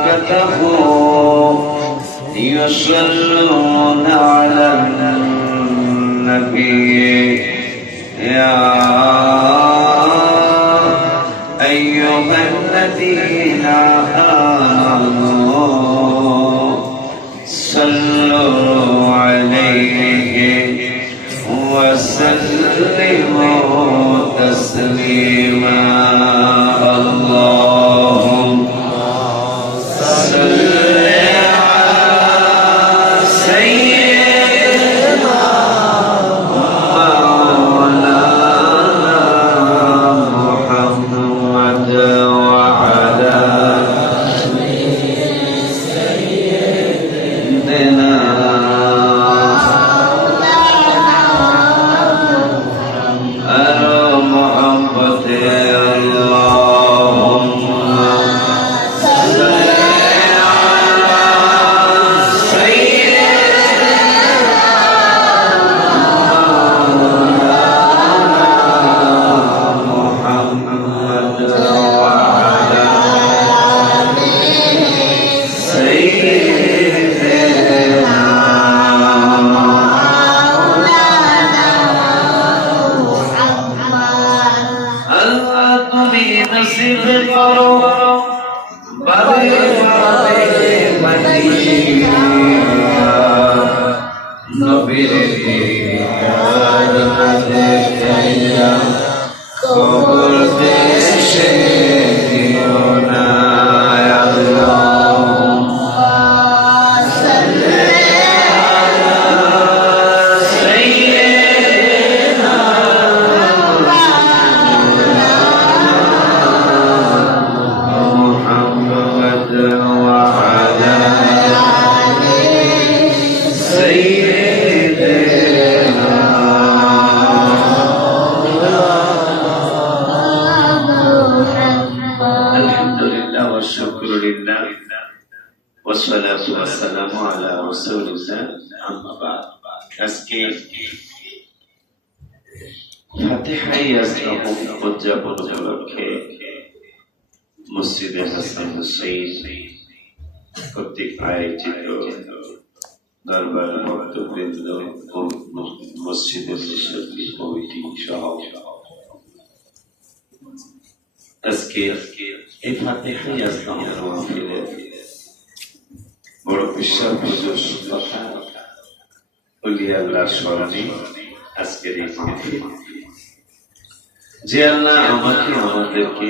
وملائكته يصلون على النبي يا أيها الذين آمنوا صلوا عليه وسلموا تسليما اللهم صل والصلاة والسلام على رسول الله أما بعد আজকে ফাতিহা ইয়াসিন উদযাপন উপলক্ষে মসজিদে হাসান হুসাইন কর্তৃক আয়োজিত দরবার ভক্তবৃন্দ ও মসজিদের নিঃশব্দী কমিটি সহ আজকে এই ফাতিহা ইয়াসিন মাহফিলে বড় বিশ্বাস কথা ওলিয়া আল্লাহর স্মরণে আজকের এই মাহফিল যে আল্লাহ আমাকে আমাদেরকে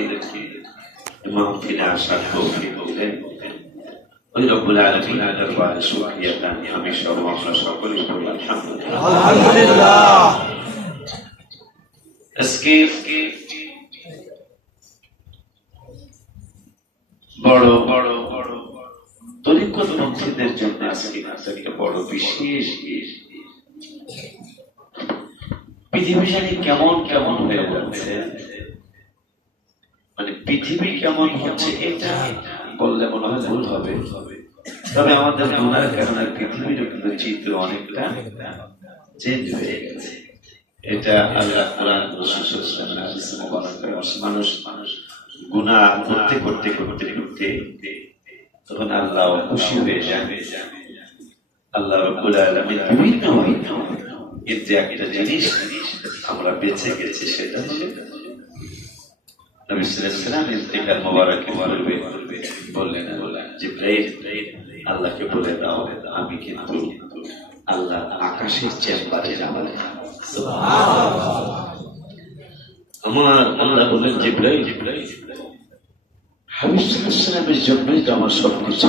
মাহফিলে আসার তৌফিক দিলেন ওই রব্বুল আলামিনের দরবারে শুকরিয়া জানাই আমি সহ আমরা সকলেই বলি আলহামদুলিল্লাহ। আজকে বড় তরিকতপন্থীদের জন্য আজকে একটা বড় বিশেষ পৃথিবী জানি কেমন কেমন হয়ে যাচ্ছে, মানে পৃথিবী কেমন হচ্ছে এটা বললে মনে হয় ভুল হবে, তবে আমাদের গুনার কারণে পৃথিবীর কিন্তু চিত্র অনেকটা চেঞ্জ হয়ে গেছে। এটা আল্লাহ কোরআন রাসূল সাল্লাল্লাহু আলাইহি ওয়াসাল্লাম মানুষ গুনাহ করতে করতে করতে করতে তখন আল্লাহ খুশি হয়ে যাবে। আল্লাহ রাব্বুল আলামিন বিভিন্ন কিন্তু একটা জিনিস আমরা বেঁচে গেছি, সেটা হলো নবী সাল্লাল্লাহু আলাইহি ওয়াসাল্লাম ইন্তেকাল মোবারক বললেন জিবরাইল আল্লাহকে বলে দাও আমি কিন্তু আল্লাহ আকাশের চেম্বারে যাব। সুবহানাল্লাহ। আমার আল্লাহ বললেন জিবরাইল হাবিব সাল্লাল্লাহু আলাইহি ওয়াসাল্লামের জন্যই তো আমার সবকিছু,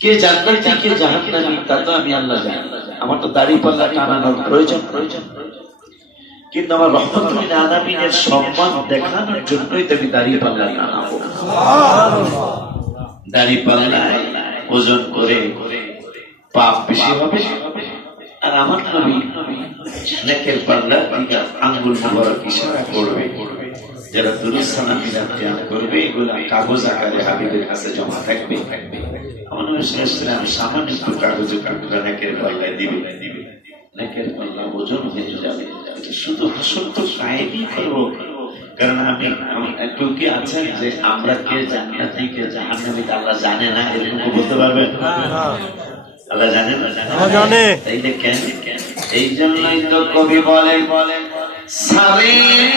কে জান্নাতি কে জাহান্নামী তা তো আমি আল্লাহ জানি, আমার তো দাড়িপাল্লা টানানোর প্রয়োজন, কিন্তু আমার রহমতুল আলামিনের সম্মান দেখানোর জন্যই তো আমি দাড়িপাল্লা টানাবো। দাড়িপাল্লায় ওজন করে পাপ বেশি হবে, আর আমার নবী নেকের পাল্লার দিকে আঙ্গুল মোবারক ইশারা করবে, যারা দুরূদ সালাম বিরাম করবে এগুলা কাগজ আকারে হাবিবের কাছে জমা থাকবে। আমার নবী সাল্লাল্লাহু আলাইহি ওয়াসাল্লাম সামান্য একটু কাগজ কাগজ নেকের পাল্লায় দিবে, নেকের পাল্লা ওজন হয়ে যাবে। শুধু হাসর তো কায়েমই করবো, কারণ আমি একটু কি আছেন যে আমরা কে জান্নাতি কে জাহান্নামী আল্লাহ জানে না, এরকম বলতে পারবেন? আল্লাহ জানে না, জানে। এই দেখেন, এই জন্যই তো কবি বলেন সারে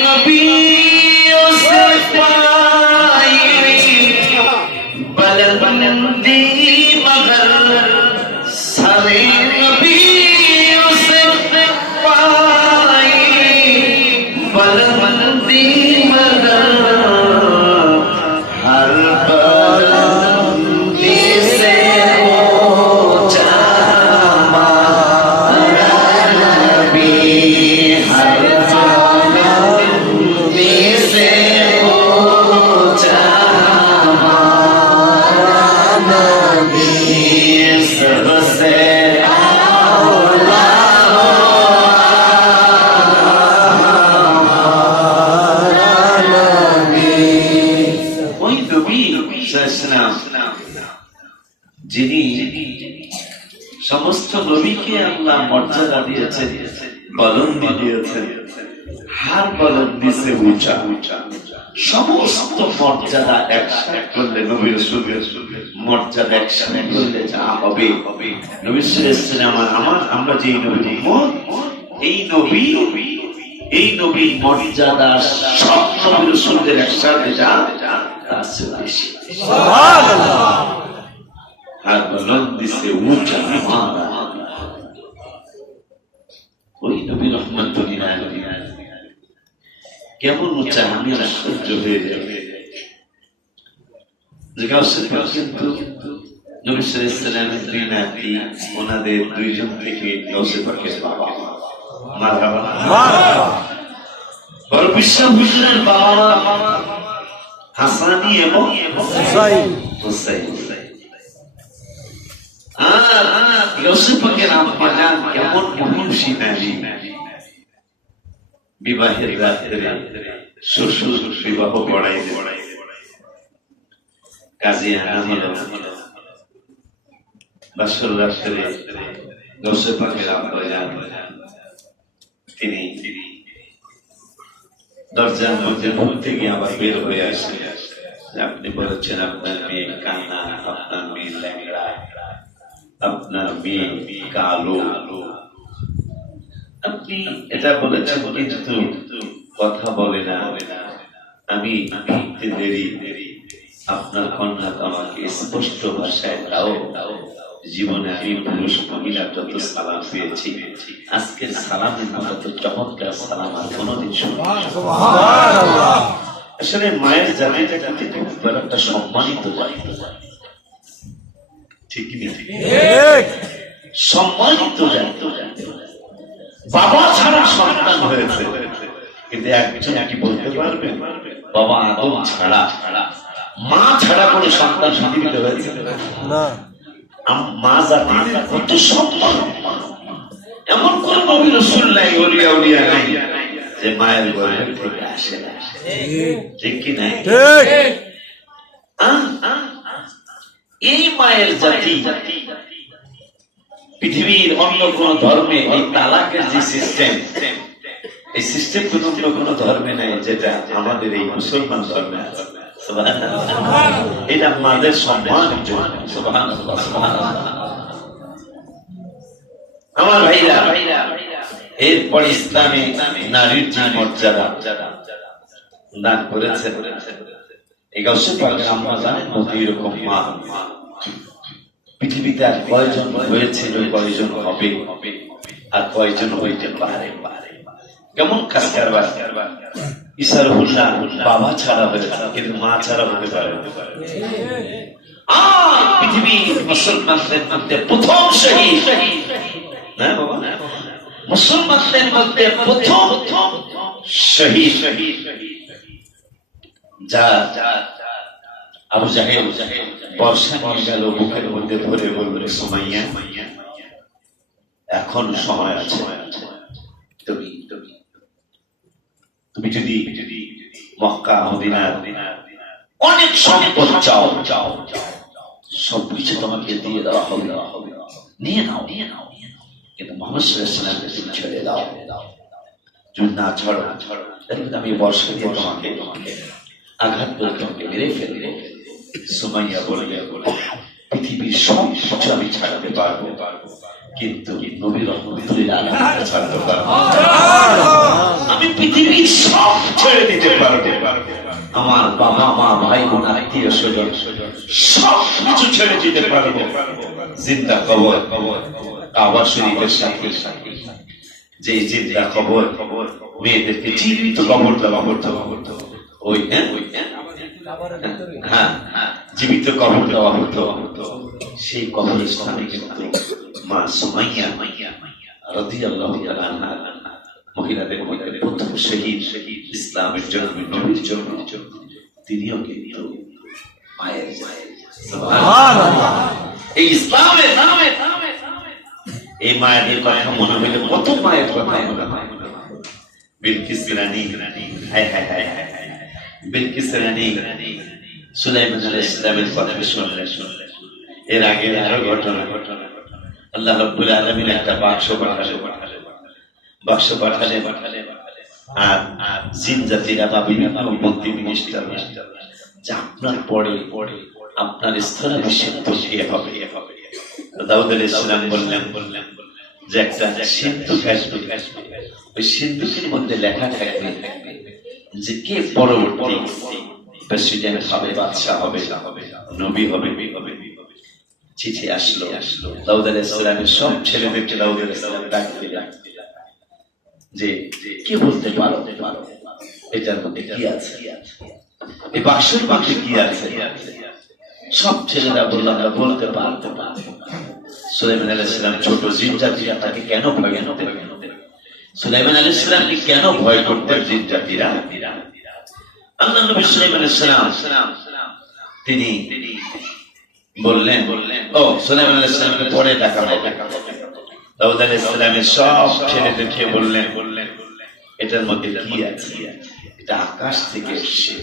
নবীও সে পাই বুলন্দি মগর সারে নবীও সে পাই বুলন্দি মগর হর বুলন্दी से ऊंचा हमारा नबी, हर बुलंदी से ऊंचा हमारा नबी, सबसे आला हमारा नबी। वही नबी যিনি সমস্ত নবীকে আল্লাহ মর্যাদা দিয়েছেন, বুলন্দি দিয়েছেন, হার বুলন্দি সে উঁচা, সমস্ত মর্যাদা একসাথে করলে নবী রাসূলের মর্যাদা একসাথে করলে যা হবে, নবী সাল্লাল্লাহু আলাইহি আমরা যেই নবীর উম্মত, এই নবীর মর্যাদা সব নবী রাসূলদের একসাথে যা তার চেয়ে বেশি। সুবহানাল্লাহ। हर बुलंदी से ऊंचा हमारा वही नबी रहमतुल्लिल आलमीन। কেমন উঁচা, আমি আশ্চর্য হয়ে যাবে। কিন্তু নবী সাল্লাল্লাহু আলাইহি ওয়াসাল্লামের দুই নাতি, ওনাদের দুইজন থেকে গাউসে পাকের বাবা, মারহাবা মারহাবা, বড় বিশ্বাস হুজুরের বাবা হাসানি এবং হুসাইন। কেমন মহিষী নারী, বিবাহের রাত্রে শ্বশুর বিবাহ পড়াই কাজে আনা হলো, বাসর রাত্রে গাউসে পাকের আব্বাজান তিনি দরজার মধ্যে ঢুকতে গিয়ে আবার বের হয়ে আসে। আপনি বলেছেন আপনার মেয়ে কান্না, আপনার মেয়ে ল্যাংড়া, আপনার মেয়ে কালো, আপনি এটা বলেছেন কিন্তু কথা বলে না। আমি ঢুকতে দেরি, আপনার কন্যা তো আমাকে স্পষ্ট ভাষায় দাও। জীবনে আমি পুরুষ মহিলা যত সালাম পেয়েছি, আজকের সালামের মতো চমৎকার সালাম আর কোনোদিন শুনিনি। সুবহানাল্লাহ। আসলে মায়ের জাতিটা কিন্তু খুব বড় একটা সম্মানিত জাতি, ঠিক কি ঠিক? সম্মানিত জাতি। বাবা ছাড়া সন্তান হয়েছে, কিন্তু একজন কি বলতে পারবেন বাবা আদম ছাড়া, মা ছাড়া কোনো সন্তান পৃথিবীতে হয়েছে না? মা জাতির কত সম্মান, এমন কোন নবী রাসূল নাই, ওলিয়া উলিয়া নাই যে মায়ের গর্ভে থেকে আসে না, ঠিক কি নাই? এই মায়ের জাতি পৃথিবীর অন্য কোন ধর্মে এই তালাকের যে সিস্টেম, এই সিস্টেম কোন অন্য কোন ধর্মে নাই, যেটা আমাদের এই মুসলমান ধর্মে আছে। এটা মাদের সম্মানের জন্য। সুবহানাল্লাহ, সুবহানাল্লাহ। আমার ভাইরা, এরপর ইসলামে নারীর যে মর্যাদা দান করেছে, এই গাউসে পাকের আম্মা জানেন মতো এরকম মা পৃথিবীতে আর কয়জন হয়েছিল, কয়জন হবে, আর কয়জন হইতে পারে। কেমন খাস কারবার, ইসারুল্লাহ বাবা ছাড়া হয়েছে কিন্তু মা ছাড়া হতে পারে। পৃথিবীর মুসলমানদের মধ্যে প্রথম শহীদ, হ্যাঁ বাবা, মুসলমানদের মধ্যে প্রথম শহীদ যা আবু জাহেল বর্ষা নিয়ে গেল, বুকের মধ্যে ধরে বলল সুমাইয়া এখন সময় আছে, তুমি যদি মক্কা মদিনার অনেক সম্পদ চাও, সবকিছু তোমাকে দিয়ে দেওয়া হবে, নিয়ে নাও, কিন্তু মুহাম্মদ সাল্লাল্লাহু আলাইহি ওয়াসাল্লামকে তুমি ছেড়ে দাও। যদি না ছাড়ো তাহলে আমি বর্ষা দিয়ে তোমাকে আঘাত করে তোমাকে মেরে ফেলবো। সুমাইয়া বলে পৃথিবীর সব কিছু আমি ছাড়াতে পারবো, কিন্তু নবী রহমতুল্লাহ আলাইহি ছাড়তে পারবো। আমি পৃথিবীর সব ছেড়ে দিতে পারবো, আমার বাবা মা ভাই বোন আত্মীয় স্বজন সব কিছু ছেড়ে দিতে পারবো। জিন্দা কবর কাবা শরীফের সাথে যে জিন্দা কবর মেয়েদেরকে জীবিত কবর দেওয়া হতো, ওই হ্যাঁ জীবিত কবর দেওয়া হতো, সেই কবরের স্থানে কিন্তু মা সুমাইয়া রাদিয়াল্লাহু তাআলা আনহা মহিলাদের মধ্যে প্রথম শহীদ ইসলামের জন্য নবীর জন্য তিনিও কিন্তু মায়ের সুবহানাল্লাহ। এই ইসলামের নামে এই মায়ের কথা মনে হইলে কত মায়ের কথা মনে হয়। বিলকিস রানী, হায় হায় হায় হায়, বিলকিস রানী সুলাইমান আলাইহিস সালামের কথা শুনলে এর আগে আরো ঘটনা আল্লাহ রাব্বুল আলামিন একটা বাক্স পাঠালে আর জিন জাতিরা বা বিভিন্ন মন্ত্রী মিনিস্টার যে আপনার পরে আপনার স্থলাভিষিক্ত কে হবে। দাউদ আলাইহিস সালাম বললেন যে একটা সিন্ধুক আসবে, ওই সিন্ধুকের মধ্যে লেখা থাকবে যে কে পরবর্তী প্রেসিডেন্ট হবে, বাদশা হবে, নবী হবে। চিঠি আসলো, দাউদ আলাইহিস সালামের সব ছেলেদেরকে দাউদ আলাইহিস সালাম ডাক দিলেন যে কি বলতে পারো এটার মধ্যে কি আছে, এই বাক্সের মধ্যে কি আছে। সব ছেলেরা বলল আমরা বলতে পারবো না। সুলাইমান আলাইহিস সালাম ছোট জিন জাতিরা তাকে কেন ভয় করতেন, সুলাইমান আলাইহিস সালামকে কেন ভয় করতেন জিন জাতিরা? আল্লাহ নবী সুলাইমান আলাইহিস সালাম তিনি বললেন ও সুলাইমান আলাইহিস সালামকে পরে ডাকা হবে। দাউদ আলাইহিস সালামের সব ছেলেদেরকে বললেন এটার মধ্যে কি আছে, এটা আকাশ থেকে এসেছে।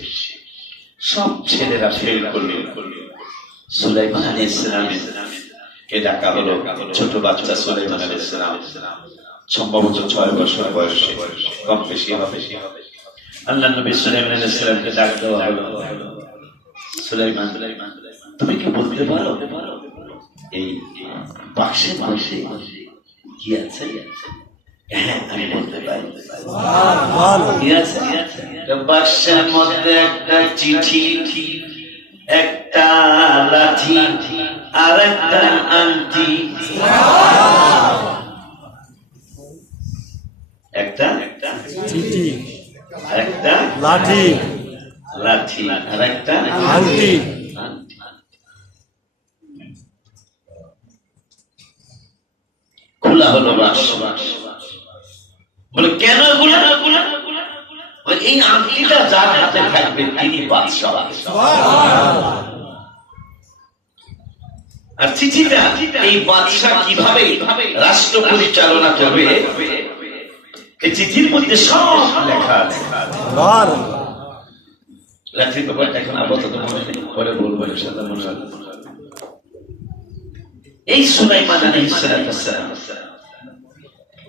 সব ছেলেরা ফেল করল। সুলাইমান আলাইহিস সালামের কে ডাকা হলো, ছোট বাচ্চা সুলাইমান আলাইহিস সালাম সম্ভবত 6 বছর বয়সে, কম বেশি হবে। আল্লাহ নবী সুলাইমান আলাইহিস সালামকে ডাক দেওয়া হলো, সুলাইমান তুমি কি বলতে পারো এই বাক্সের মধ্যে কি আছে? হ্যাঁ আমি বলতে পারি। বাক্সের মধ্যে একটা চিঠি, একটা লাঠি আর একটা আংটি। একটা চিঠি, একটা লাঠি আর একটা আংটি। খোলা হলো বাক্স। বলে কেন এই আংটিটা যার হাতে থাকবে তিনি বাদশা, আর চিঠিটা এই বাদশা কিভাবে রাষ্ট্র পরিচালনা করবে এই চিঠির মধ্যে সব লেখা আছে। লাঠির ব্যাপারটা এখন আপাতত মনে নেই, পরে বলবো সাথে মনে রাখবো। এই সুলাইমান আলাইহিস সালাম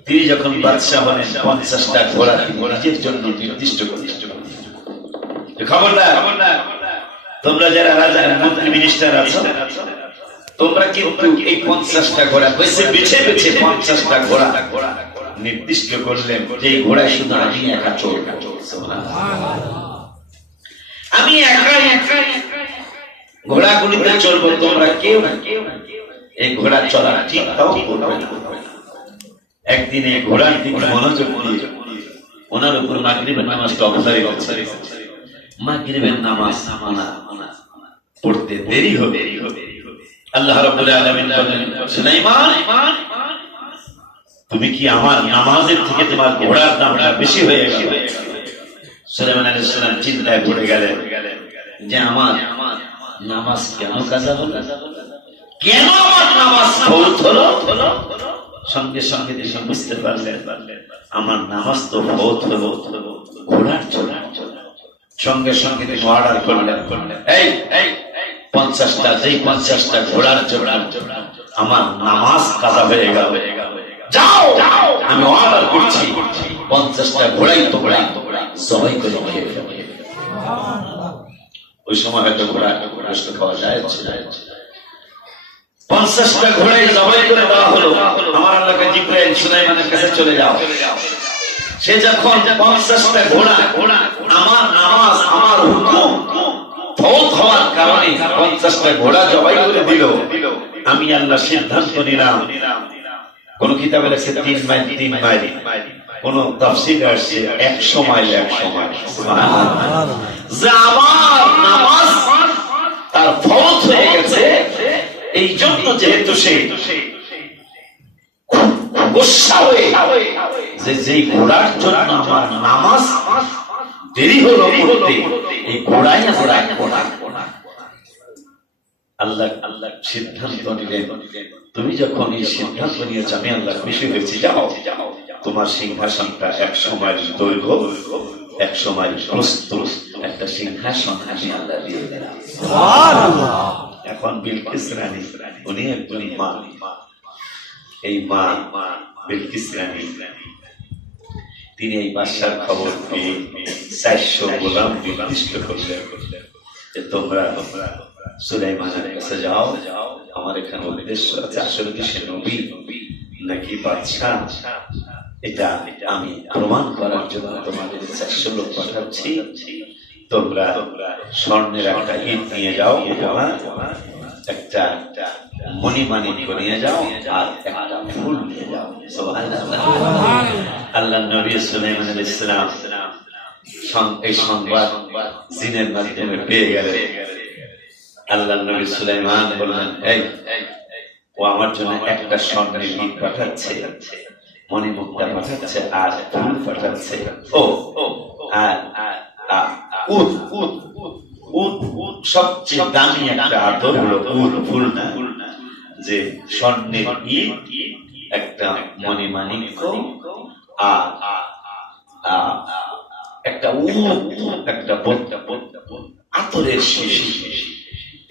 তিনি যখন বাদশা হলেন 50টা ঘোড়া নিজের জন্য নির্দিষ্ট করেছেন। খবরদার তোমরা যারা রাজা মন্ত্রী মিনিস্টার আছো তোমরা কিন্তু এই 50টা ঘোড়া বেছে বেছে 50টা ঘোড়া নির্দিষ্ট করলেন যে ঘোড়ায় শুধু আমি একা চড়ব, আমি একাই ঘোড়াগুলিতে চড়বো, তোমরা কেউ এই ঘোড়া চলার চিন্তাও করবে না। একদিন এই ঘোড়ার দিকে মনোযোগ দিয়ে ওনার উপর মাগরিবের নামাজটা অবধারিত হচ্ছে। মাগরিবের নামাজ পড়তে দেরি হবে। আল্লাহ রাব্বুল আলামিন বললেন সুলাইমান তুমি কি আমার নামাজের থেকে তোমার ঘোড়ার দামটা বেশি হয়ে গেল? সুলাইমান আলাইহিস সালাম চিন্তায় পড়ে গেলেন যে আমার নামাজ কেন কাজা হলো, কেন আমার নামাজ ফৌত হলো? সঙ্গে সঙ্গে তিনি বুঝতে পারলেন আমার নামাজ তো ফৌত হলো ঘোড়ার চলা। সঙ্গে সঙ্গে তিনি অর্ডার করলেন এই 50টা ঘোড়ার জন্য আমার নামাজ কাজা হয়ে গেল, যাও, আমি অর্ডার করছি 50টা ঘোড়াই তোমরা জবাই করে খেয়ে ফেলো। ওই সময় হয়তো ঘোড়া গোশত খাওয়া যায়, 50টা ঘোড়াই জবাই করে দেওয়া হলো। আমার আল্লাহকে জিবরাইল সুলাইমানের কাছে চলে যাও। সে যখন 50টা ঘোড়া আমার নামাজ আমার হুকুম ফৌত হওয়ার কারণে 50টা ঘোড়া জবাই করে দিল, আমি আল্লাহ সিদ্ধান্ত নিলাম, কোন কিতাবে আছে 3 মাইল 3 মাইল, কোন তাফসীরে আছে 100 মাইল 100 মাইল। সুবহানাল্লাহ। যে আমার নামাজ তার ফৌত হয়ে গেছে, এই জন্য যেহেতু সে গুসা হয়ে যে যেই ঘোড়ার জন্য আমার নামাজ দেরি হলো করতে, এই ঘোড়াই ঘোড়ায় ঘোড়া। আল্লাহ সিদ্ধান্ত নিলেন, তুমি যখন এই সিদ্ধান্ত নিয়েছ আমি আল্লাহ খুশি হয়েছি, যাও তোমার সিংহাসনটা 100 মাইল দৈর্ঘ্য 100 মাইল প্রস্থ একটা সিংহাসন আমি আল্লাহ দিয়ে দিলাম। এখন বিলকিস রানী উনি একজন মা, এই মা বিলকিস রানী তিনি এই বাদশার খবর পেয়ে 400 গোলাম নির্দিষ্ট করলেন যে তোমরা সুলাইমানের কাছে যাও, আমার এখানে উদ্দেশ্য আছে, আসলে কি সে নবী নাকি বাদশা এটা আমি প্রমাণ করার জন্য তোমাদের 400 লোক পাঠাচ্ছি। তোমরা স্বর্ণের একটা ইট নিয়ে যাও, একটা মণিমাণিক্য নিয়ে যাও, আর একটা ফুল নিয়ে যাও। সুবহানাল্লাহ। আল্লাহ নবী সুলাইমান আলাইহিস সালাম এই সংবাদ জিনের মাধ্যমে পেয়ে গেলেন। আল্লাহ নবী সুলাইমান বললেন, এই ও আমার জন্য একটা স্বর্ণের ইট পাঠাচ্ছে, মণিমুক্তা পাঠাচ্ছে, আর ফুল পাঠাচ্ছে। ও আর সবচেয়ে দামি একটা আদর হলো ফুল না, যে স্বর্ণের ইট, একটা মণিমাণিক্য, আর একটা একটা আতরের শিশি,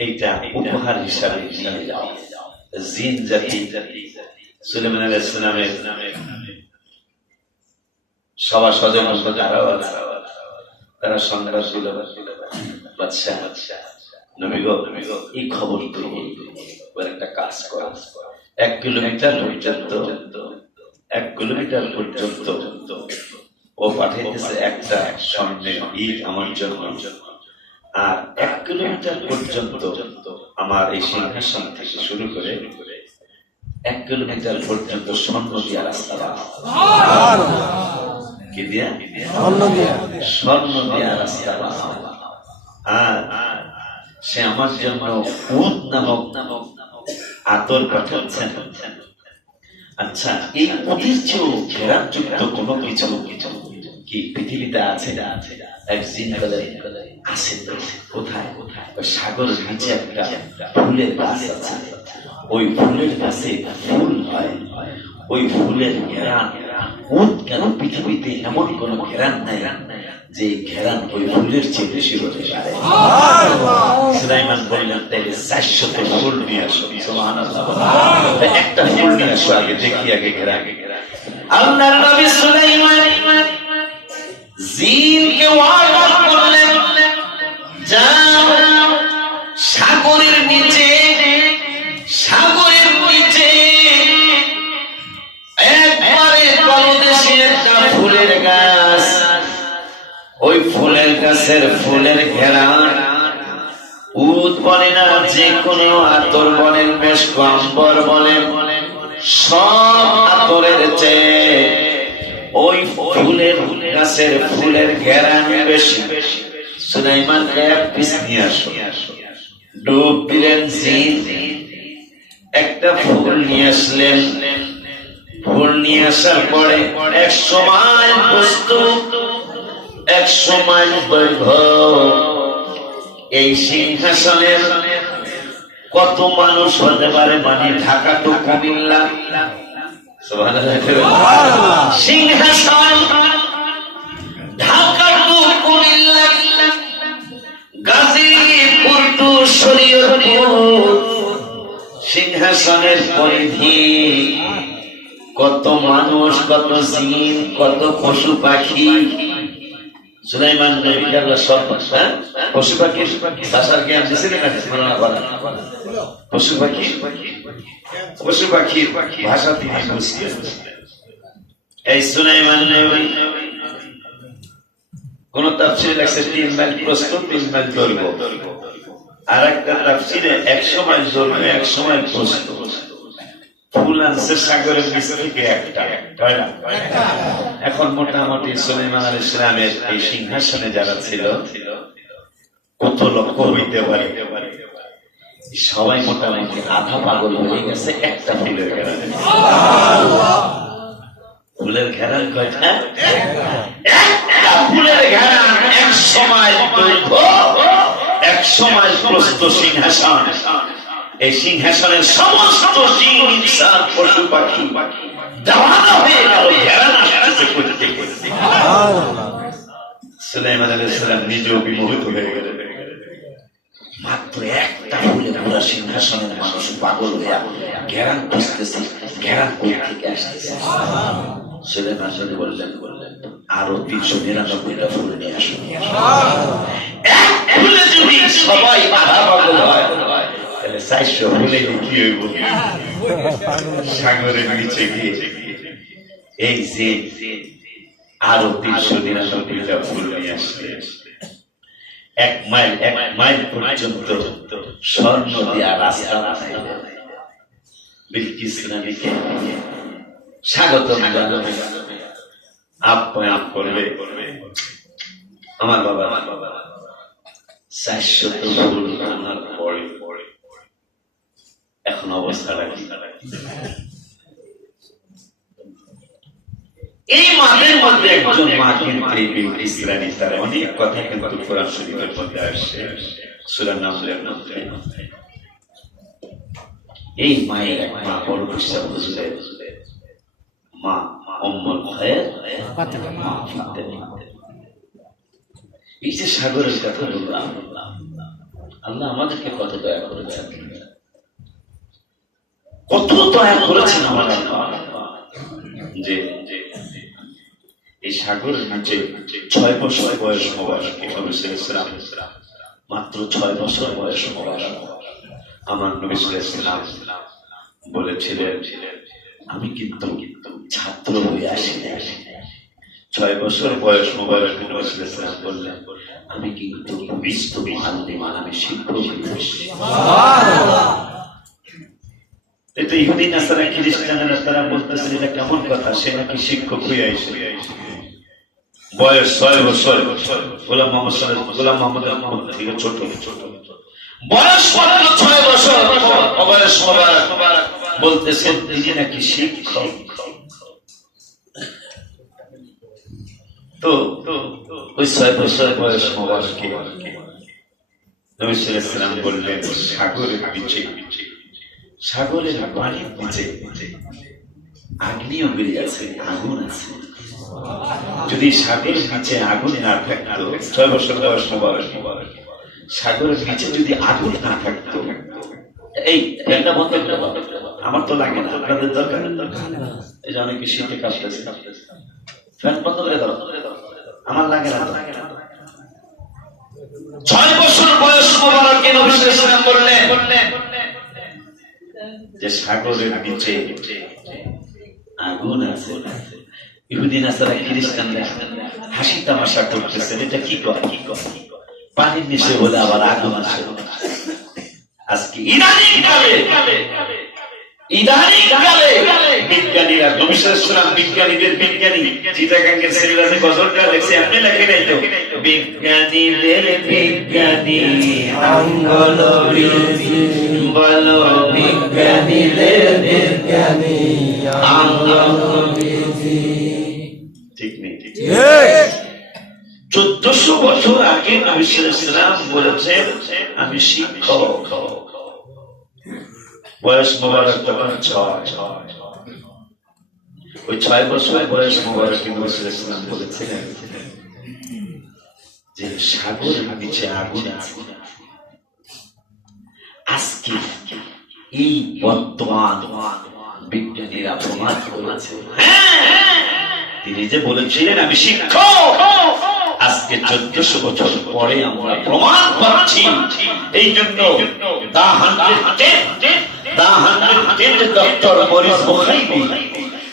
এইটা উপহার হিসাবে নিয়ে যাও। জিন জাতি সুলাইমান আলাইহিস সালামের সভাসদের মধ্যে তারা সংবাদ দিল, বাদশা নবী গো, এই খবর তুমি একটা কাজ করো, 1 কিলোমিটার পর্যন্ত ও পাঠাইতেছে একটা স্বর্ণের ইট আমার জন্য, আর 1 কিলোমিটার পর্যন্ত আমার এই সিংহাসন থেকে শুরু করে 1 কিলোমিটার পর্যন্ত স্বর্ণ দিয়া রাস্তা বানাও। কি দিয়া? স্বর্ণ দিয়া রাস্তা বানাও। আর সে আমার জন্য উট নামক আতর পাঠাচ্ছেন। আচ্ছা, এই উটের চেয়েও ঘেরানযুক্ত কোনো কিছু কি পৃথিবীতে আছে? আছে। কোথায়? সাগরের নিচে একটা ফুলের গাছ আছে, ওই ফুলের গাছে ফুল হয়, ওই ফুলের ঘেরান উট কেন পৃথিবীতে এমন কোন ঘেরান নাই যে ঘেরান ওই ফুলের চেয়ে বেশি হতে পারে। সুলাইমান বললেন, তাইলে 400 ফুল নিয়ে আসো। সুবহানাল্লাহ। একটা ফুল নিয়ে আসো, আগে দেখি আগে ঘেরান। আল্লাহর নবী সুলাইমান জিনকে ওয়াদা করলেন, যাও সাগরের নিচে একবারে তলদেশে একটা ফুলের গাছ, ওই ফুলের গাছের ফুলের ঘেরান উদ বলে না, যে কোনো আতর বলেন, মেশক, আম্বর বলেন, সব আতরের চেয়ে ওই ফুলের গাছের ফুলের ঘেরান বেশি। সুলাইমান এক পিস নিয়ে আসো। ডুব দিলেন জিন, একটা ফুল নিয়ে আসলেন। ফুল নিয়ে আসার পরে 100 মাইল প্রস্থ, 100 মাইল দৈর্ঘ্য। এই সিংহাসনের কত মানুষ হতে পারে? মানে ঢাকা টু কুমিল্লা। সিংহাসন ঢাকা টু কুমিল্লা, গাজীপুর টু শরীয়তপুর। সিংহাসনের পরিধি কত মানুষ, কত জিন, কত পশু পাখি। সুলাইমান নবীকে আল্লাহ সব পশু পাখি ভাষার জ্ঞান দিয়েছিলেন না? পশু পাখি ভাষা তিনি বুঝতেন। এই সুলাইমান নবী কোন তাফসীরে লেখছে 3 মাইল প্রস্থ 3 মাইল দৈর্ঘ্য, আর একটা তাফসীরে 100 মাইল দৈর্ঘ্য 100 মাইল প্রস্থ। ফুল আনছে সাগরের নিচ থেকে একটা, তাই না? এখন মোটামুটি সুলাইমান আলাইহিস সালামের এই সিংহাসনে যারা ছিল কত লক্ষ হইতে পারে, সবাই মোটামুটি আধা পাগল হয়ে গেছে একটা ফুলের ঘেরানে। ফুলের ঘেরান কয়টা? একটা ফুলের ঘেরান 100 মাইল দৈর্ঘ্য 100 মাইল প্রস্থ সিংহাসন। এই সিংহাসনের সমস্ত জিন, ইনসান, পশু পাখি দেওয়ানা হয়ে গেল ঘেরান আসতেছে করতে করতে। সুলাইমান আলাইহিস সালাম নিজেও বিমোহিত হয়ে গেলেন। মাত্র একটা ফুলে পুরো সিংহাসনের মানুষ পাগল হয়ে ঘেরান খুঁজতেছে, ঘেরান কই থেকে আসতেছে। সুলাইমান বললেন আরো 399টা ফুল নিয়ে আসুন। এক ফুলে যদি সবাই আধা পাগল হয় তাহলে 400 ফুলে কি হইব? সাগরের নিচে গিয়ে এই যে আরো 399টা ফুল নিয়ে আসলে 1 মাইল পর্যন্ত স্বর্ণ দেয়া রাস্তা বানাইলেন। বিলকিস রানীকে স্বাগতম জানাবে, আপ্যায়ন করবে। আমার বাবা 400 ফুল আনার পরে এখন অবস্থাটা কি? এই মাদের মধ্যে একজন মা কিন্তু এই বিলকিস রানী, তার অনেক কথা কিন্তু কোরআন শরীফের মধ্যে আসছে, সূরা নামলের মধ্যে। এই মায়ের এক মা বড় বিশ্বাস বুঝলেন, মা উম্মুল খায়র ফাতেমা। এই যে সাগরের কথা বললাম, আল্লাহ আমাদেরকে কত দয়া করেছেন, কত দয়া করেছেন আমাদের, যে এই সাগরের নিচে 6 বছর বয়স মোবারক নবী সাল্লাল্লাহু আলাইহি ওয়াসাল্লাম, মাত্র 6 বছর বয়স মোবারক আমার নবী সাল্লাল্লাহু আলাইহি ওয়াসাল্লাম বলেছিলেন, আমি কিন্তু ছাত্র হয়ে আসিনি। 6 বছর বয়স মোবারক নবী সাল্লাল্লাহু আলাইহি ওয়াসাল্লাম বললেন, আমি কিন্তু বিস্ত মুআল্লিম, আমি শিক্ষক হয়েছি। সুবহানাল্লাহ। এটা ইহুদি নাসারা খ্রিস্টানেরা তারা বলতেছে এটা কেমন কথা, সে নাকি শিক্ষক হয়ে আসে। বয়স 6 বছর, গোলাম মোহাম্মদ থেকে ছোট, বয়স মাত্র 6 বছর, বয়স মোবারক বলতেছেন তিনি নাকি শিক্ষক। তো ওই 6 বছর বয়স মোবারককে নবী সাল্লাল্লাহু আলাইহি ওয়াসাল্লাম বললেন, সাগরের নিচে, সাগরের পানির নিচে আগ্নেয়গিরি আছে, আগুন আছে। যদি সাগরের নিচে আগুন না থাকতো, 6 বছর বয়স মোবারক, সাগরের নিচে যদি আগুন না থাকতো, এই ফ্যানটা বন্ধ করে দাও, আমার তো লাগে না, আপনাদের দরকার, এই যে অনেকে শীতে কাঁপতেছে, ফ্যান বন্ধ করে দাও, আমার লাগে না। 6 বছর বয়স মোবারককে নবী সাল্লাল্লাহু আলাইহি ওয়াসাল্লাম বললেন যে সাগরের নিচে আগুন আছে। ইহুদি নাসারা খ্রিস্টানরা হাসি তামাশা করতেছে, এটা কি করে, পানির নিচে বলে আবার আগুন আছে। আজকে ইদানিং কালে বিজ্ঞানীরা, নবী সাল্লাল্লাহু আলাইহি ওয়াসাল্লাম বিজ্ঞানীদের বিজ্ঞানী চিটাগাঙ্গের সেমিনারে গজলটা লেখছে, আপনি লেখে নাই তো, বিজ্ঞানীদের বিজ্ঞানী আঙ্গল বীজি, বলো বিজ্ঞানীদের বিজ্ঞানী আঙ্গল বীজি। ঠিক নেই? ঠিক। 1400 বছর আগে নবী সাল্লাল্লাহু আলাইহি ওয়াসাল্লাম বলেছেন আমি শিক্ষক। বয়স মোবারক তখন 6। ওই 6 বছর বয়স মোবারক নবী সাল্লাল্লাহু আলাইহি ওয়াসাল্লাম বলেছিলেন যে সাগরের নিচে আগুন আছে। আজকে এই বর্তমান বিজ্ঞানীরা প্রমাণ করেছে। তিনি যে বলেছিলেন আমি শিক্ষক, আজকে 1400 বছর পরে আমরা প্রমাণ পাচ্ছি। এই জন্য ডক্টর মরিস বুখারী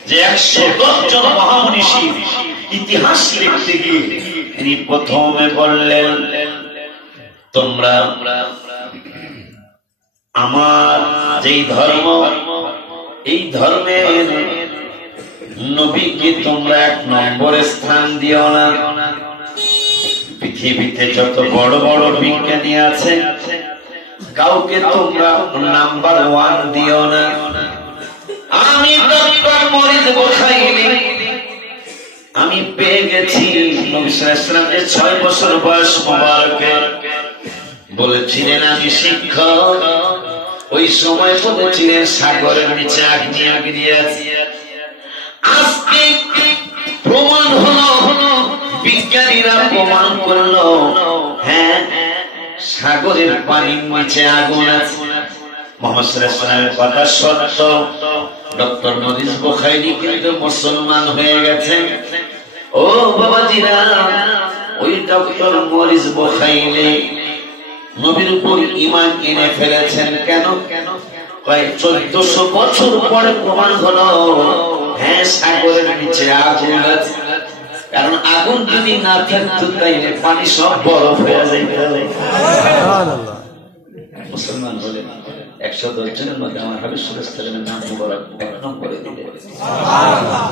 যে 110 জন মহামনীষী ইতিহাস লিখতে গিয়ে তিনি প্রথমে বললেন, তোমরা আমার যেই ধর্ম, এই ধর্মের নবীকে তোমরা 1 নম্বরে স্থান দিও না। পৃথিবীতে যত বড় বড় বিজ্ঞানী আছে কাউকে তোমরা নাম্বার 1 দিও না। আমি ডক্টর মরিস বুখারী আমি পেয়ে গেছি নবী সাল্লাল্লাহু আলাইহি ওয়াসাল্লাম যে 6 বছর বয়স মোবারকে বলেছিলেন আমি শিক্ষক, ওই সময় বলেছিলেন সাগরের নিচে আগ্নেয়গিরি আছে। আজকে প্রমাণ হলো, বিজ্ঞানীরা প্রমাণ করলো, হ্যাঁ সাগরের পানির নিচে আগুন আছে। মুহাম্মদ সাল্লাল্লাহু আলাইহি ওয়াসাল্লামের কথা সত্য। ডক্টর মরিস বুখারী কিন্তু মুসলমান হয়ে গেছেন। ও বাবাজিরা, ওই ডক্টর মরিস বুখারী নবীর উপর ঈমান এনে ফেলেছেন। কেন? প্রায় 1400 বছর পরে প্রমাণ হলো, হ্যাঁ সাগরের নিচে আগুন আছে। কারণ আগুন যদি না থাকতো তাইলে পানি সব বরফ হয়ে যেত। সুবহানাল্লাহ। মুসলমান বলে 110 জনের মধ্যে আমার হাবিব সাল্লাল্লাহু আলাইহি ওয়াসাল্লামের নাম মুবারক 1 নম্বরে দিলে। সুবহানাল্লাহ।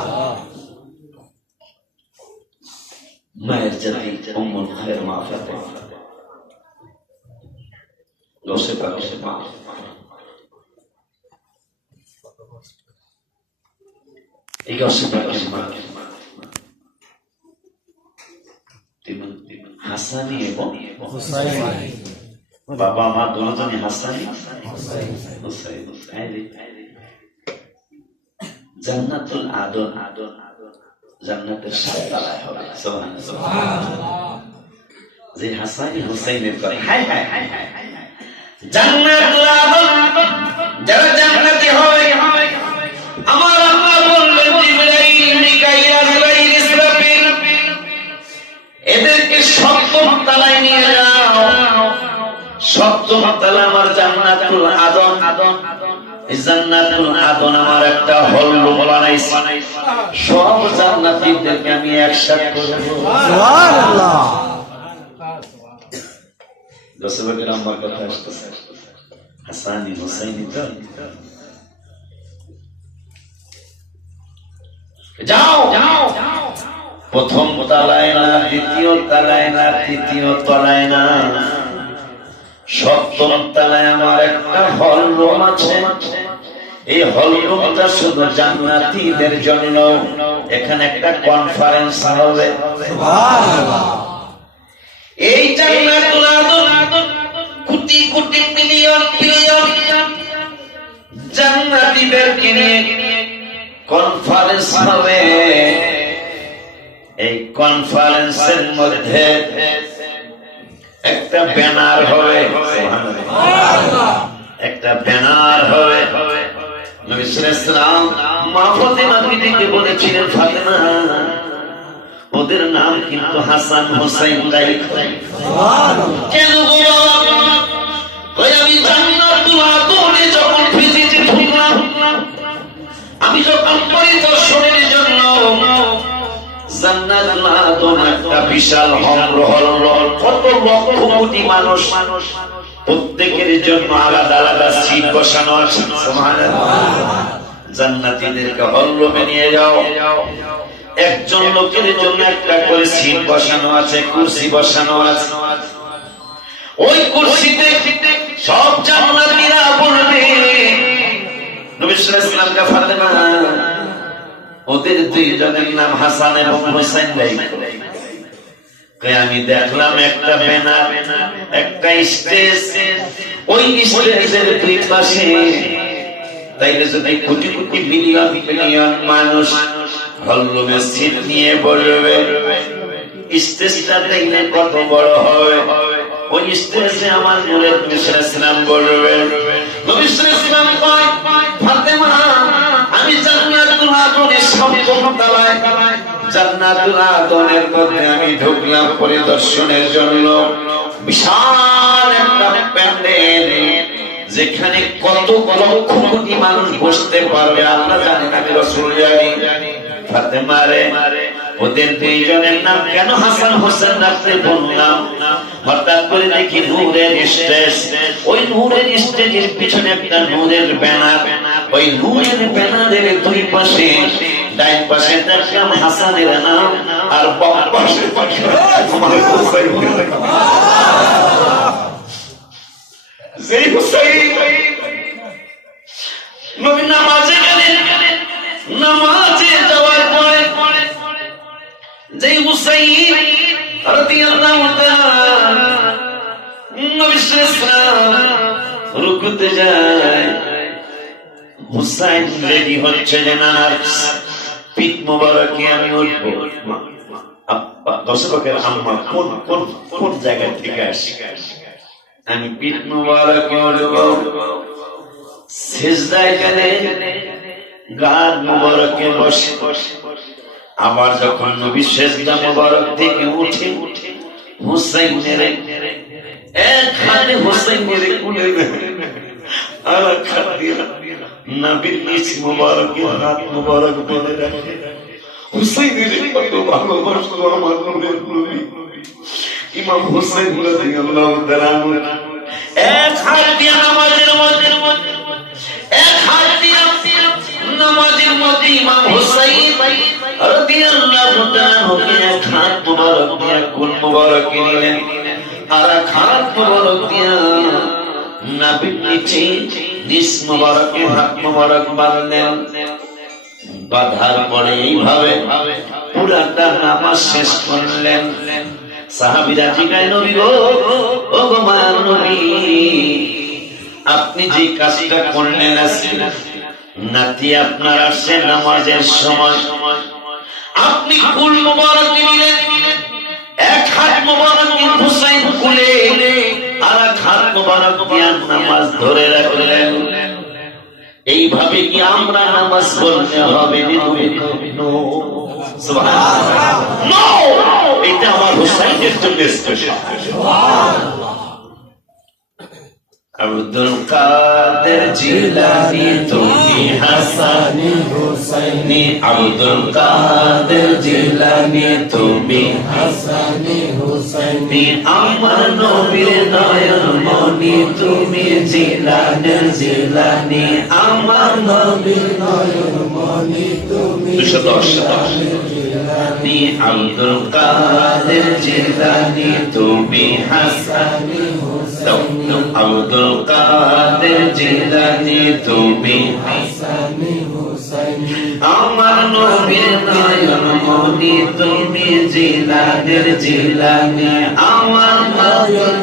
মায়ের জাতি উম্মুল খায়র মা ফাতেমা গৌসে পাকের মা। এই গৌসে পাকের মা হাসানি এবং হুসাইনি, বাবা মা দুজনই হাসানি হুসাইনি। জান্নাতুল আদন, জান্নাতের 7 তলায় হবে। সুবহানাল্লাহ। যে হাসানি হুসাইনের কথা, হায় হায় হায় হায়, জান্নাতুল আদন যারা জান্নাতি হবে, আমার আল্লাহ বললেন জিবরাইল, মিকাইল, আজরাইল, ইসরাফিল এদেরকে 7ম তলায় নিয়ে যাও। 7ম তলা আমার জান্নাতুল আদন। এই জান্নাতুল আদন আমার একটা হল রুম বানাইছি, সব জান্নাতীদেরকে আমি একসাথে করব। সুবহানাল্লাহ। দশবাগের আমার কথা আসছে, হাসানি হুসাইনি তো যাও, প্রথম তলায় না, দ্বিতীয় তলায় না, তৃতীয় তলায় না, 7ম তলায় আমার একটা হল রুম আছে। এই হল রুমটা শুধু জান্নাতীদের জন্য। এখানে একটা কনফারেন্স হবে। সুবহানাল্লাহ। এই জান্নাতুল আদন কোটি কোটি মিলিয়ন বিলিয়ন জান্নাতীদেরকে নিয়ে কনফারেন্স হবে। এই কনফারেন্সের মধ্যে একটা ব্যানার হবে। সুবহানাল্লাহ। একটা ব্যানার হবে। নবী সাল্লাল্লাহু আলাইহি ওয়াসাল্লাম মা ফাতেমাকে ডেকে বলেছিলেন, ফাতেমা ওদের নাম কিন্তু হাসান হুসাইন রাখো। সুবহানাল্লাহ। কেন গো বাবা? ওই আমি জান্নাতুল আদনে যখন ভিজিটে ঢুকলাম, আমি যখন পরিদর্শনের জন্য জান্নাতুল আদন একটা বিশাল হল, কত লক্ষ কোটি মানুষ, প্রত্যেকের জন্য আলাদা আলাদা সিট বসানো আছে। সুবহানাল্লাহ। জান্নাতীদেরকে হল রুমে নিয়ে যাও, একজন লোকের জন্য একটা করে সিট বসানো আছে, কুরসি বসানো আছে। ওই কুরসিতে সব জান্নাতীরা বলবে, নবী সাল্লাল্লাহু আলাইহি ওয়াসাল্লামকে ফাতেমা ওদের 2 জনের নাম হাসান এবং হুসাইন রাখো। আমি দেখলাম একটা ব্যানার, একটা স্টেজ, ওই স্টেজের 2 পাশে তাইলে যদি কোটি কোটি মিলিয়ন মিলিয়ন মানুষ হল রুমে সিট নিয়ে বলবে, স্টেজটা দেখলে কত বড় হবে। ওই স্টেজে আমার নূরে নবী সাল্লাল্লাহু আলাইহি ওয়াসাল্লাম বলবে, নবী সাল্লাল্লাহু আলাইহি ওয়াসাল্লাম কয়, ফাতেমা তলায় জান্নাতুল আদনের মধ্যে আমি ঢুকলাম পরিদর্শনের জন্য। বিশাল একটা প্যান্ডেল, যেখানে কত লক্ষ কোটি মানুষ বসতে পারবে আল্লাহ জানেন, আমি রাসূল জানি। ফাতেমা রে, ওদের দুইজনের নাম কেন হাসান হোসেন রাখতে বললাম? হঠাৎ করে দেখি নূরের স্টেজ, ওই নূরের স্টেজের পিছনে একটা নূরের ব্যানার, ওই নূরের ব্যানারের দুই পাশে, ডাইন পাশে দেখলাম হাসানের নাম, আর বাম পাশে আমার হুসাইন। যেই হুসাইন নবী নামাজে গেলেন, নামাজে যাওয়ার পরে যেই হুসাইন রাদিয়াল্লাহু তাআলা নবী সাল্লাল্লাহু রুকুতে যায়, হুসাইন রেডি হচ্ছে যে না পিঠ মোবারকে আমি উঠবো। আব্বা দর্শকের আম্মা কোন কোন কোন জায়গা থেকে আসি, আমি পিঠ মোবারকে উঠবো। সিজদায় গেলে গাদ মোবারকে বসে, আবার যখন নবী সিজদা মোবারক থেকে উঠে হুসাইনের এক হাতে হুসাইনের কোলে আর এক হাতে নবীর নিজ মোবারকে হাত মোবারক বেঁধে রাখে। হুসাইনের কত ভালোবাসতো আমার নবীর নবী ইমাম হুসাইন রাদিয়াল্লাহু তাআলা এক হাত দিয়ে নামাজের মধ্যে, এক হাত দিয়ে নামাজের মধ্যে ইমাম হুসাইন রাদিয়াল্লাহু তাআলা এক হাত মোবারক দিয়ে কোল মোবারক নিলেন, আর এক হাত মোবারক দিয়ে নবীর নিচে নিজ মোবারকে হাত মোবারক বাঁধলেন। বাঁধার পরে এইভাবে পুরাটা নামাজ শেষ করলেন। সাহাবীরা জিজ্ঞাসা, নবী গো, ও গো মায়ার নবী, আপনি যে কাজটা করলেন আজকে, নাতি আপনার আসছে নামাজের সময়, আপনি কুল মোবারক নিলেন, এক হাত মোবারক হুসাইন কুলে আর এক হাত মোবারক দিয়ে নামাজ ধরে রাখলেন। এইভাবে কি আমরা নামাজ পড়তে হবে? এটা আমার হুসাইনের জন্য স্পেশাল। আব্দুল কাদের জিলানী তুমি হাসানি হুসাইনি, আব্দুল কাদের জিলানী তুমি হাসানি হুসাইনি, আমার নবীর নয়ন মনি তুমি জিলানের জিলানী, আমার নবীর নয়ন মনি তুমি জিলানের জিলানী, আব্দুল কাদের জিলানী তুমি হাসানি হুসাইনি, আব্দুল কাদের জিলানী তুমি হাসানি হুসাইনি, আমার নবীর নয়ন মনি তুমি জিলানের জিলানী, আমার নয়ন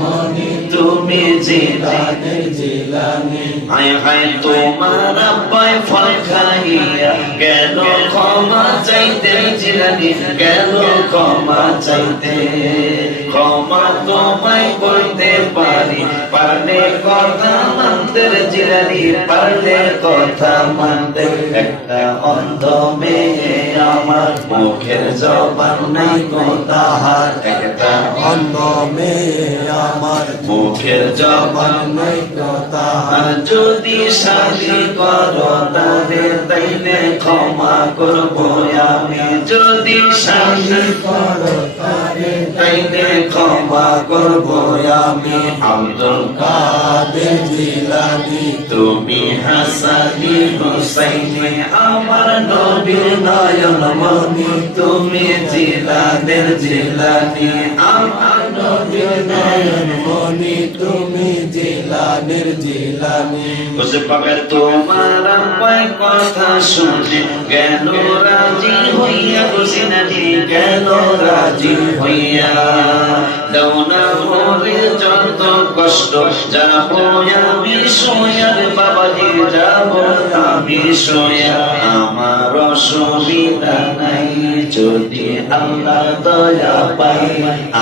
মনি তুমি জিলানের জিলানী। হায় হায় তোমার আব্বায় ফল খাইয়া গেল ক্ষমা চাইতে জিলানী, গেল ক্ষমা চাইতে, ক্ষমা তোমায় করতে পারি, পারলে কথা মানতে জিলানী, পারলে কথা মানতে। একটা অন্ধ মেয়ে আমার মুখের জবান নাই গো তাহার, একটা অন্ধ মেয়ে আমার মুখের জবান নাই গো তাহার, যদি শাদি করো তারে তাইলে ক্ষমা করবো আমি, যদি শাদি করো তারে তাইলে ক্ষমা করবো আমি। আব্দুল কাদের জিলানী তুমি হাসানি হুসাইনি, আমার নবীর নয়ন মনি তুমি জিলানের জিলানী, আমার নবীর নয়ন মনি তুমি জিলানের জিলানী। বসে পাবেন তোমার আব্বায় কথা শুনে গেল রাজি হইয়া, বসিনানি গেল রাজি হইয়া, দাও না মরে যত কষ্ট যাবো আমি সোয়ার বাবাজি, যাব যাব আমি সোয়া আমার অসুবিধা নাই যদি আল্লাহ দয়া পাই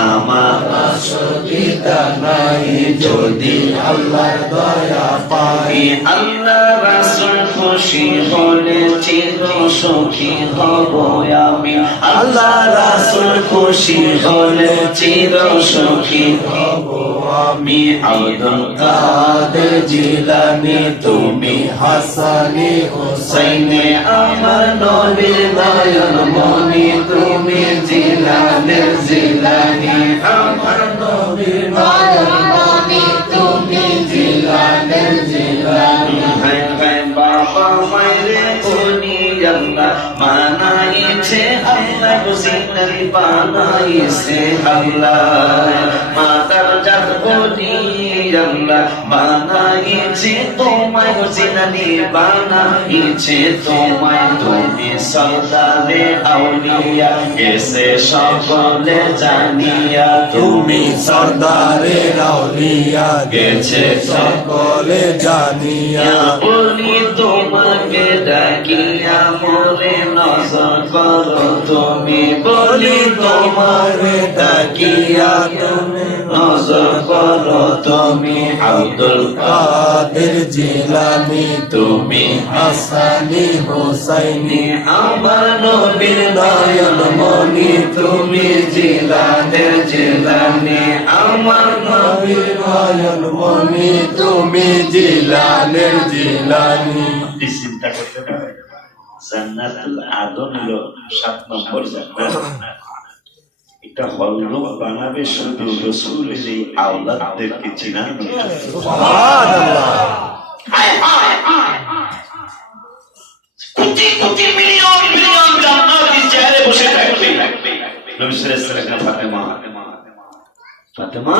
আমার অসুবিধা নাই যদি আল্লাহ দয়া পাই আল্লাহ রাসূল খুশি হলে চির সুখী হব আমি আল্লাহ রাসূল খুশি হলে চির সুখী হব আমি আব্দুল কাদের জিলানী তুমি হাসানি হুসাইনে আমার নবীর নয়ন মনি তুমি জিলানের জিলানী আমার নবীর নয়ন মনি তুমি জিলানের জিলানী হায় হায় বাবা মায়েরে কোনি আল্লাহ বানাইছে আল্লাহ জিলানী বানাইছে আল্লাহ মাতার জাত কোনি আল্লাহ বানাইছে তোমায় জিলানী বানাইছে তোমায় তুমি সরদারে আউলিয়া এসে সকলে জানিয়া তুমি সরদারে আউলিয়া গেছে সকলে জানিয়া বলি তোমাকে ডাকিয়া মোরে নজর করো তুমি বলি তোমাকে ডাকিয়া তুমি নজর করো তুমি আব্দুল কাদের জিলানী তুমি হাসানি হুসাইনি আমার নবীর নয়ন মনি তুমি জিলানের জিলানী আমার নবীর নয়ন মনি তুমি জিলানের জিলানী চিন্তা করতে পারে জান্নাতুল আদম হলো 7 নম্বর জান্নাত এটা হলরুম বানাবে শুধু রাসূলের এই আওলাদদেরকে চিনানোর জন্য সুবহানাল্লাহ কোটি কোটি মিলিয়ন মিলিয়ন জান্নাতি চেহারে বসে থাকবে নবী সাল্লাল্লাহু আলাইহি ওয়াসাল্লাম ফাতেমা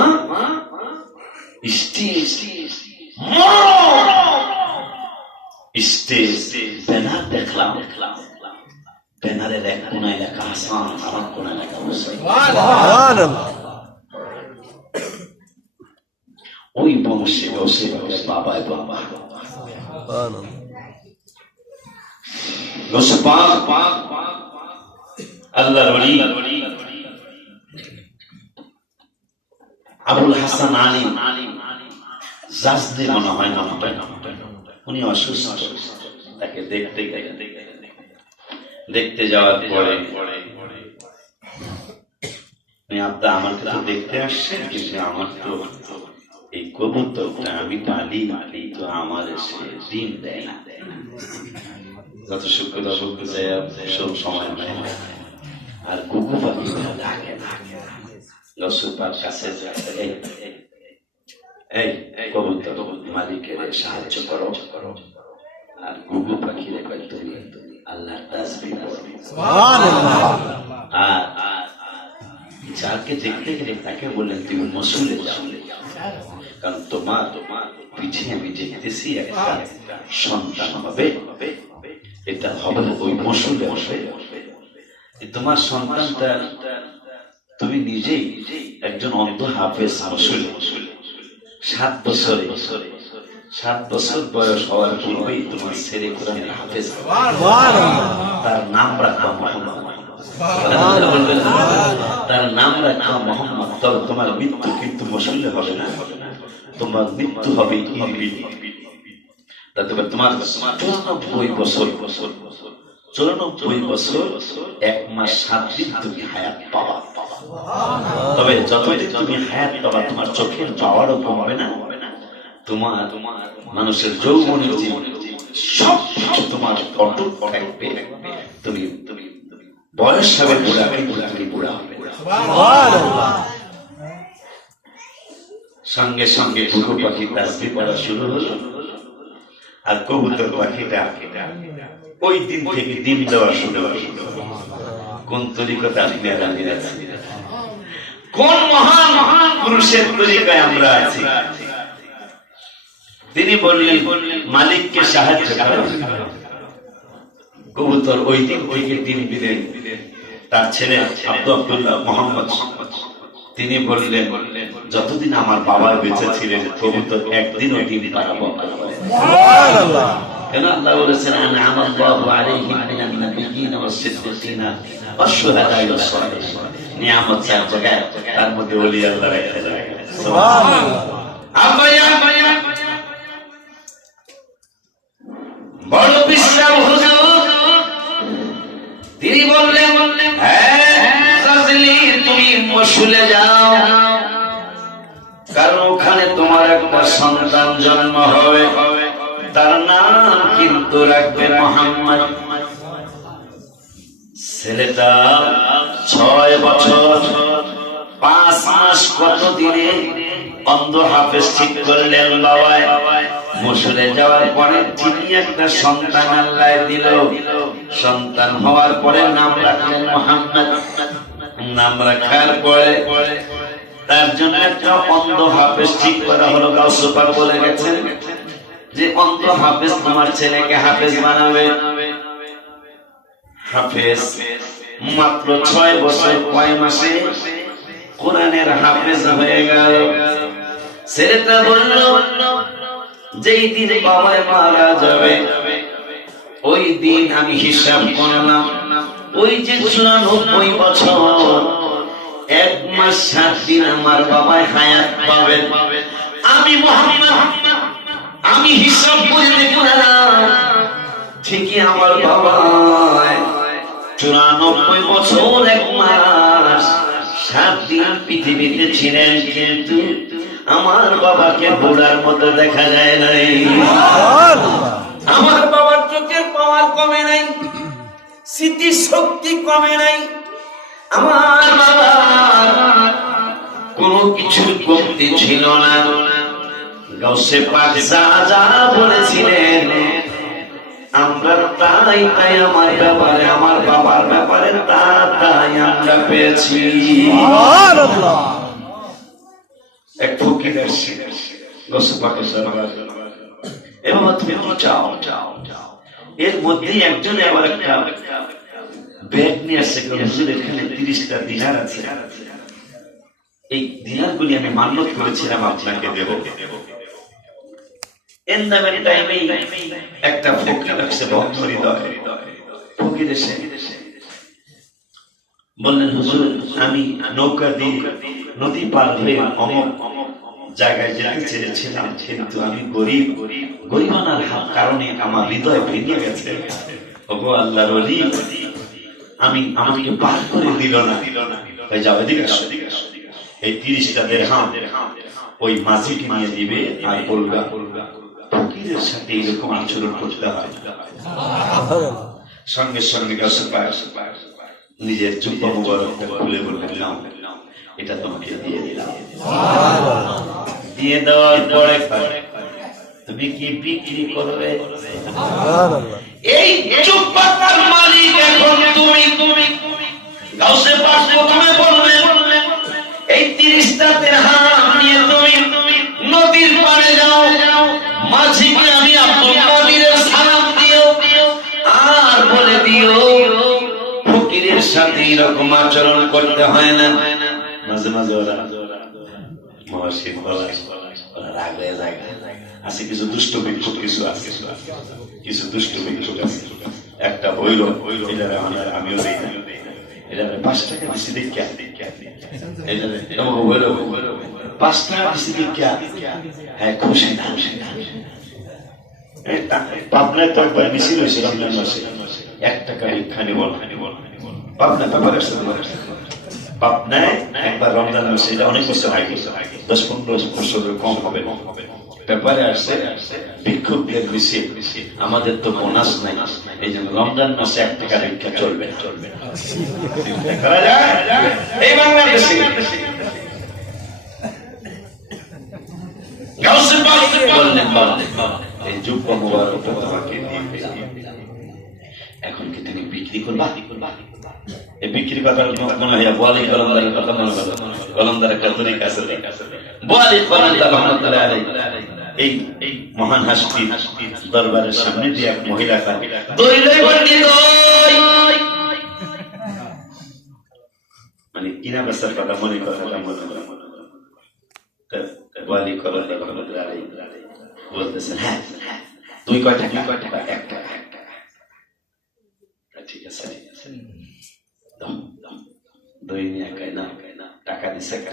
ব্যানার দেখলাম ব্যানারের এক কোনায় লেখা হাসান আর এক কোনায় লেখা হুসাইন সুবহানাল্লাহ ওই বংশে বসে বাবায় বাবা সুবহানাল্লাহ আল্লাহর ওলি আবুল হাসান আলী জাজদি মনে হয় নামটা উনি অসুস্থ তাকে দেখতে যাওয়ার পরে আপনি আমার কাছে দেখতে আসছেন কিন্তু আমার তো এই কবুতরটা আমি পালি তো আমার দিন দেয় না যত শুক্র সব সময় নেয় আর কুকু পাখি ডাকে রসুলপার কাছে এই কবুতর মালিকের সাহায্য করো আর গুগু পাখি রেখে তুমি আল্লাহর তাসবিহ পড়ো সুবহানাল্লাহ আর যাকে দেখতে গেলে তাকে বললেন তুমি মসুলে যাও কারণ তোমার পিছিয়ে আমি দেখতেছি একটা সন্তান হবে এটা হবে ওই মসুলে হবে তোমার সন্তানটা তুমি নিজেই একজন অন্ধ হাফেজ মসুলে 7 বছর বয়স হওয়ার পূর্বেই তোমার ছেলে কোরআনের হাফেজ তার নাম রাখবা মোহাম্মদ তার নাম রাখবা মোহাম্মদ তবে তোমার মৃত্যু কিন্তু মসুলে হবে না তোমার মৃত্যু হবে তোমার 94 বছর 1 মাস 7 দিন তুমি হায়াত পাবা তবে যতদিন তুমি হায়াত পাবা তোমার চোখের পাওয়ারও কমবে না তোমার মানুষের যৌবনের জীবন সব কিছু তোমার অটুট থাকবে তুমি বয়স হবে বুড়া তুমি বুড়া হবে সঙ্গে সঙ্গে ঘুঘু পাখি তাসবিহ পড়া শুরু হলো আর কবুতর পাখিটা ওই দিন থেকে ডিম দেওয়া শুরু হলো কোন তরিকতে আপনি কোন মহান মহান পুরুষের তরিকায় আমরা আছি তিনি বললেন মালিককে সাহায্য করো কবুতর ওই দিন থেকে দিন দিলেন তার ছেলে আব্দুল্লাহ মোহাম্মদ তিনি বললেন যতদিন আমার বাবা বেঁচে ছিলেন কবুতর একদিনও ডিম পাড়াবো কেন আল্লাহ বলেছেন আনআমা আল্লাহু আলাইহিম মিনান নাবিয়্যিন ওয়াস সিদ্দিকিনা ওয়াস শুহাদা ওয়াস সালিহিন। নিয়ামত চার জায়গায়, তার মধ্যে ওলি আল্লাহর একটা জায়গা। সুবহানাল্লাহ। বড় বিশ্রাম হুজুর তিনি বললেন, তুমি মসুলে যাও, কারণ ওখানে তোমার একটা সন্তান জন্ম হবে, তার নাম কিন্তু রাখবে মুহাম্মদ। ছেলেটা 6 বছর 5 মাস কত দিনে অন্ধ হাফেজ ঠিক করলেন বাবায়। মসুলে যাওয়ার পরে তিনি একটা সন্তান আল্লাহ দিল। সন্তান হওয়ার পরে নাম রাখলেন মুহাম্মদ। নাম রাখার পরে তার জন্য একটা অন্ধ হাফেজ ঠিক করা হলো। গাউসে পাক বলে গেছেন যে অন্ধ হাফেজ তোমার ছেলেকে হাফেজ বানাবে। হাফেজ মাত্র 6 বছর 6 মাসে কোরআনের হাফেজ হয়ে গেল। ছেলেটা বলল, যেই দিন বাবাই মারা যাবে ওই দিন আমি হিসাব করলাম, ওই যে 94 বছর 1 মাস 7 দিন আমার বাবাই হায়াত পাবেন। আমি মুহাম্মদ আমি হিসাব করে দেখলাম ঠিকই আমার বাবা 94 বছর 1 মাস 7 দিন পৃথিবীতে ছিলেন, কিন্তু আমার বাবাকে বুড়ার মতো দেখা যায় নাই। আমার বাবার চোখের পাওয়ার কমে নাই, স্মৃতি শক্তি কমে নাই। আমার বাবা কোনো কিছুর কমতি ছিল না। গাউসে পাক যা যা বলেছিলেন আমরা তাই তাই আমার ব্যাপারে, আমার বাবার ব্যাপারে তাই আমরা পেয়েছি। এক ফকির আসছে গাউসে পাকের দরবারে, এবার তুমি কি চাও? এর মধ্যে একজন আবার একটা ব্যাগ নিয়ে আসছে, হুজুর এখানে 30টা দিনার আছে, এই দিনারগুলি আমি মান্যত করেছিলাম আপনাকে দেব। এন্দামের টাইমে একটা ফকির আসছে, ভক্ত হৃদয় ফকির এসে বললেন, হুজুর আমি নৌকা দিয়ে নদী পার হয়ে অমুক জায়গায় যেতে চেয়েছিলাম, কিন্তু আমি গরিবানার কারণে আমার হৃদয় ভেঙে গেছে। ওগো আল্লাহর ওলি, আমাকে পার করে দিল না। যাবে দিকে এই 30টা দিরহাম ওই মাঝিকে নিয়ে দিবে আর বলবা ফকিরের সাথে এরকম আচরণ করতে হয়। সঙ্গে সঙ্গে নিজের জুব্বা মুবারকটা খুলে বললাম, এটা তোমাকে দিয়ে দিলাম। দিয়ে দেওয়ার পরে তুমি কি বিক্রি করবে? এই জুব্বার মালিক এখন তুমি গাউসে পাক প্রথমে বললেন, এই 30টা দিরহাম নিয়ে তুমি নদীর পাড়ে যাও, মাঝিকে আমি আব্দুল কাদিরের সালাম দিও আর বলে দিও ফকিরের সাথে এরকম আচরণ করতে হয় না। মাঝে মাঝে ওরা মহাশিব বলা রাগ হয়ে যায়। আছে কিছু দুষ্ট ভিক্ষুক, কিছু দুষ্ট ভিক্ষুক আছে। একটা হইল আমিও দেই না, এটা 5 টাকা দিচ্ছি দেখা, এটা 5 টাকা দিচ্ছি দেখা, হ্যাঁ খুশি না। পাবনায় তো একবার মিছিল হয়েছে রমজান মাসে, 1 টাকা ভিক্ষা নিব না। পাবনা ব্যাপারে পাবনায় একবার রমজান মাসে, এটা অনেক বছর আগে, 10-15 বছর কম হবে, ব্যাপারে আসছে ভিক্ষুকদের মিছিল। আমাদের তো বোনাস নাই, এই জন্য রমজান মাসে 1 টাকা ভিক্ষা চলবে না। এই বাংলাদেশে বললেন, এই জুব্বা মুবারকটা তোমাকে দিয়ে দিলাম, এখন কি তুমি বিক্রি করবা? এই বিক্রি কথা মনে হয় বোয়ালি কলমদারের কথা মনে হলো। কলমদার একটা তরিকা আছে, বোয়ালি কলমদার রহমতুল্লাহ আলাইহি এই মহান হাসতি দরবারের সামনে দিয়ে এক মহিলা মানে কিনা বেচার কথা মনে কথাটা মনে হলো। বোয়ালি কলমদার রহমতুল্লাহ আলাইহি বলতেছেন, হ্যাঁ দুই কয় টাকা এক টাকা ঠিক আছে দাও দই নিয়ে খাই না টাকা দিচ্ছে এক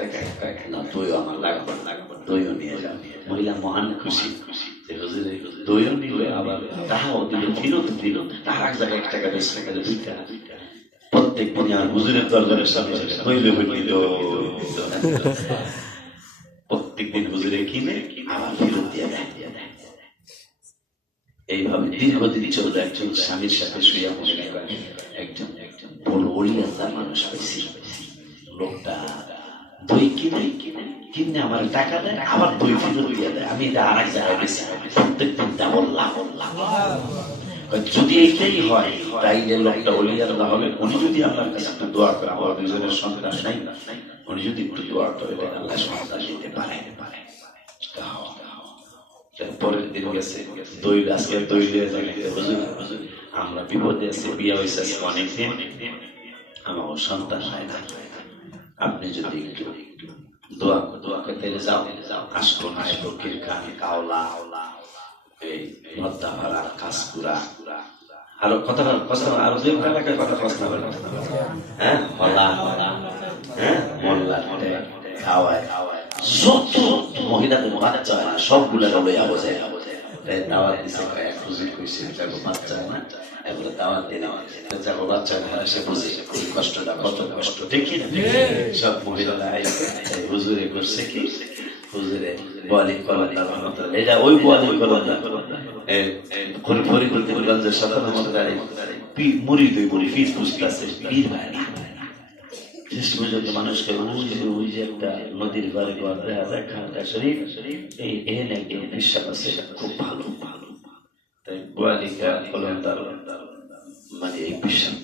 টাকা না দইও আমার লাগবে দইও নিয়ে যাও মহিলা মহান খুশি যে হুজুরে দইও নিলে আবার টাকাও দিল ফিরত দিল তার এক জায়গায় 1 টাকা 10 টাকা 2 টাকা প্রত্যেক দিন আমার হুজুরের দরবারের সামনে হইলে হইল প্রত্যেকদিন হুজুরে কিনে আবার ফিরত দিয়ে দেয় এইভাবে দীর্ঘদিন চলে একজন স্বামীর সাথে শুয়ে একজন বড় অলিয়াল্লাহ মানুষ পাইছি লোকটা দই কিনে আমার টাকা দেয় আবার দই ফিরত দিয়ে দেয় আমি এটা আর এক জায়গায় বেশি প্রত্যেকদিন ডাবল লাভ যদি এইটাই হয় তাইলে লোকটা অলিয়াল্লাহ হবে উনি যদি আপনার কাছে একটু দোয়া করে আমার দুজনের সন্তান নাই উনি যদি একটু দোয়া করে আল্লাহ সন্তান দিতে পারে পরের দিন গেছে দই আজকে দই দিয়ে আমরা বিপদে আছি বিয়ে হয়েছে অনেকদিন আমার সন্তান হয় না আপনি যদি একটু দোয়া করতে যাও আসবো কিরখান কাওলা এই ভদ্দা ভাড়া কাজকুড়া আরো কথা আরো দুই এলাকায় কথা প্রশ্ন করে হ্যাঁ হলা হ্যাঁ মোল্লা খাওয়ায় যত মহিলাদের বাচ্চা হয় না সবগুলা লইয়া বোঝায় দাওয়াত দিছে এক হুজুর কইছে যাবো বাচ্চা হয় না এগুলো দাওয়াত দিয়ে যাবো বাচ্চা হয় না সে বুঝে কষ্টটা কত কষ্ট দেখি না সব মহিলারা হুজুরে করছে কি হুজুরে বোয়ালি করার এটা ওই বোয়ালি করার ফরিদগঞ্জের সাধারণ মতদারে মুড়ি দুই মুড়ি ফিস বুঝতেছে পীর ভাই শেষ পর্যন্ত মানুষকে ওই যে একটা নদীর ঘরে ঘর দেখা যায় খানকা শরীফ এই এনে একজন বিশ্বাস আছে খুব ভালো তাই বোয়ালিকা কলন্দার মানে এই বিশ্বাস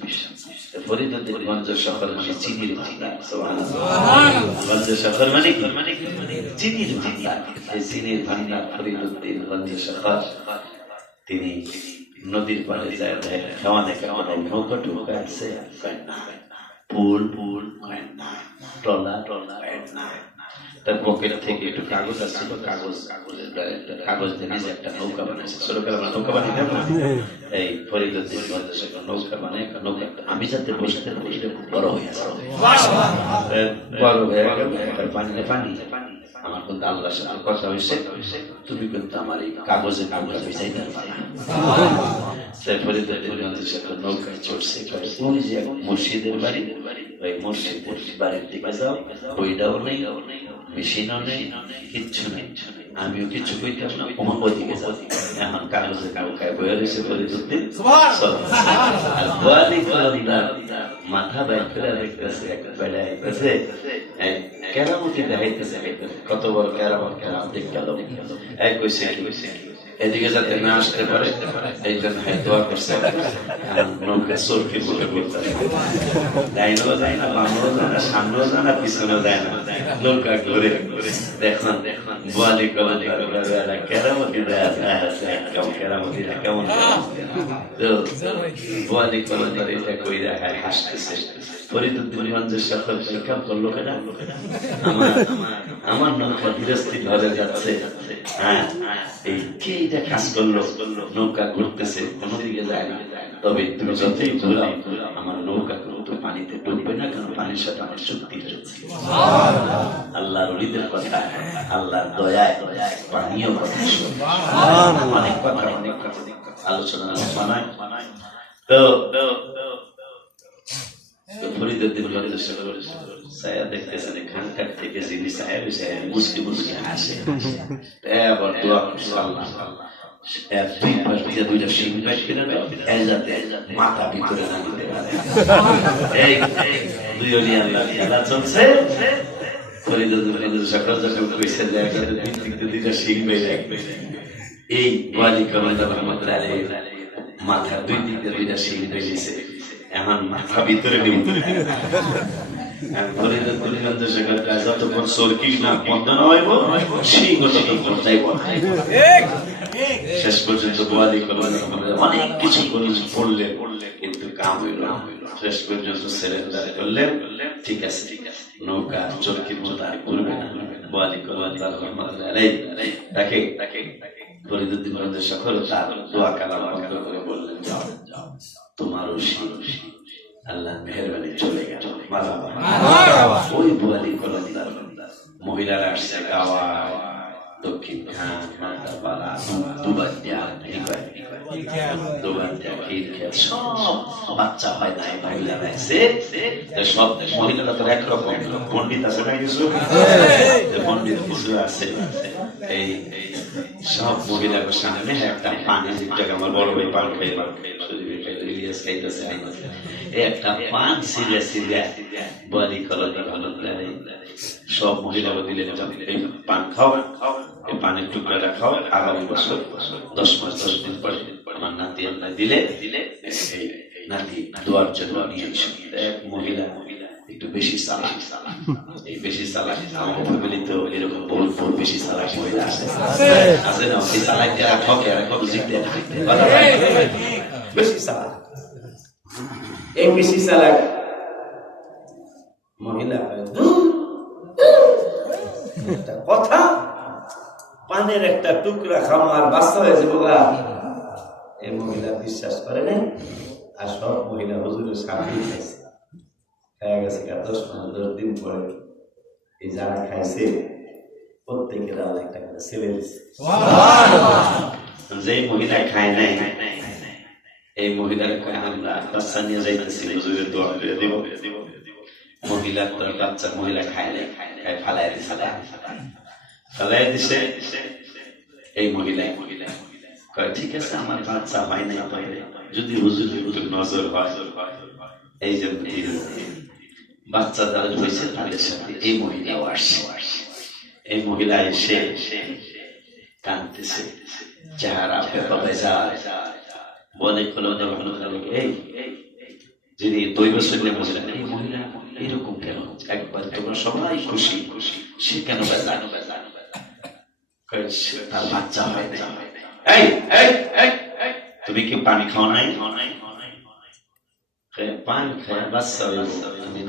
ফরিদগঞ্জ শহর মানে চিনির ভান্ডার গঞ্জ শহর মানে চিনির ভান্ডার এই চিনির ভান্ডার ফরিদগঞ্জ শহর তিনি নদীর পাড়ে যায় খাওয়া দেখা নৌকা টুকা আছে পুল টলা তার পকেট থেকে একটু কাগজ আসছিল কাগজ দিয়ে নিজে একটা নৌকা বানাইছে ছোটবেলা আমরা নৌকা বানাইতাম না এই ফরিদগঞ্জ নৌকা বানাই নৌকা আমি যাতে বসতে বড় হয়ে গেল পানি আমার কিন্তু আল্লাহর সাথে কথা হয়েছে তুমি কিন্তু আমার এই কাগজে নৌকা ভিজাইতে পারবে নৌকায় চড়ছে ওই যে মসজিদের বাড়ি ওই মসজিদের বাড়ির দিকে যাও বইটাও নেই মেশিনও নেই কিচ্ছু নেই আমিও কিছু কইতাম না ওদিকে যাও এখন কাগজে নৌকায় বয়ে রয়েছে ফরিদুদ্দিন আর বোয়ালি কলন্দার মাথা বাইর করে দেখতেছে এক বেড়ে আইতেছে কেরামতি দেখাইতেছে কত বড় কেরামত দেখতে এক কইছে এদিকে যাতে না আসতে পারে এই জন্য দোয়া করছে নৌকা চোরকে বলে বলতে ডাইনও যায় না বামও যায় না সামনেও যায় না পিছনেও যায় না নৌকা ঘুরে দেখুন বোয়ালি কলন্দার কেরামতি কেরামতি কেমন বোয়ালি কলন্দার এটা কইরা হাসতেছে ফরিদগঞ্জের সাথে শিক্ষা করলো কেন আমার নৌকা বিরস্তি ধরে যাচ্ছে হ্যাঁ এই কে এটা কাজ করলো নৌকা ঘুরতেছে কোনো দিকে যায় না তবে তুমি যতই ঘুরাও আমার নৌকা কিন্তু পানিতে ডুববে না কারণ পানির সাথে আমার শক্তি হচ্ছে আল্লাহর ওলিদের কথা আল্লাহর দয়ায় পানীয় কথা অনেক কথা আলোচনা বানায় তো ফরিদগঞ্জ ছায়া দেখতেছেন এখানকার থেকে যিনি ছায়া মুসকি মুসকি হাসে আবার দোয়া করছে আল্লাহ দুই পাশ দিয়ে দুইটা সিং বাইট কিনে যাতে মাথা ভিতরে না দিতে পারে এই দুই আল্লাহ খেলা চলছে ফরিদগঞ্জ সকাল যখন কইছে যে দুইটা সিং বেড়ে এই ওয়ালি কলন্দার রহমতুল্লাহ আলাইহি মাথা দুই দিকে দুইটা সিং বেরিয়েছে এখন মাথা ভিতরে নিব ফরিদগঞ্জ যতক্ষণ সরকিস না বন্ধ না হইব সিংহ ততক্ষণ যাইব শেষ পর্যন্ত বোয়ালি কলন্দার অনেক কিছু পড়লে কিন্তু কাম হইল শেষ পর্যন্ত সিলিন্ডার করলেন ঠিক আছে নৌকা চরকির মতো আর করবে না বোয়ালি কলন্দার রহমতুল্লাহ আলাইহি তাকে ফরিদুদ্দিন বন্ধের সকল তার দোয়া কালাম বন্ধ করে বললেন, যাও তোমার আল্লাহ মেহেরবানি চলে গেল। মারহাবা। ওই বুয়ালি কলন্দার মহিলারা আসছে গাওয়া, দক্ষিণ খান, মাতাপাড়া, দুবান্দিয়া, সব বাচ্চা হয় নাই, মহিলারা এসে সব মহিলারা তো একরকম, পন্ডিত আছে না কিছু, পন্ডিত কিছু আছে। এই সব মহিলার সামনে একটা পানি, আমার বড় ভাই পান খাই খাইতেছে, একটা পান সিরিয়া সিরিয়া বলি সব মহিলাকে দিলে পান খাও, এই পানির টুকরাটা খাও, আগামী বছর 10 মাস 10 দিন পরে আমার নাতি আল্লাহ দিলে এই নাতি দোয়ার জন্য নিয়ে এসে। এক মহিলা একটু বেশি চালাক, এই বেশি চালাক আমার ফ্যামিলি তো এরকম বহু বেশি চালাক মহিলা আছে না? এই চালাক যারা ঠকে আর কত জিততে বেশি চালাক, এই বেশি চালাক মহিলা কথা পানের একটা টুকরা খাওয়া আর বাচ্চা হয়েছে বোকা। এই মহিলা বিশ্বাস করে নাই, আর সব মহিলা হুজুরের সামনে খাইছে, খাওয়া গেছে 10 দিন পরে এই যারা খাইছে প্রত্যেকের আল্লাহ একটা করে ছেলে দিচ্ছে। যে মহিলা খায় নাই, এই মহিলার আমরা বাচ্চা নিয়ে যাইতেছি হুজুরের দোয়া করে দিব। মহিলা তোর বাচ্চা মহিলা খায় নাই, ফালাই দিছে, ফালাই দিছে। এই মহিলাই কয় ঠিক আছে আমার বাচ্চা হয় নাই, যদি হুজুর নজর হয় এই যে বাচ্চা যারা হয়েছে তাদের সাথে এই মহিলাও আসছে। এই মহিলা এসে কাঁদতেছে, চেহারা বলে এই যিনি দৈব শৈলে বললেন এই মহিলা এরকম কেন, একবার তোমরা সবাই খুশি খুশি, সে কেন বেজানো তার বাচ্চা হয় না। তুমি কি পানি খাও নাই? পানি খায় বাচ্চা আমি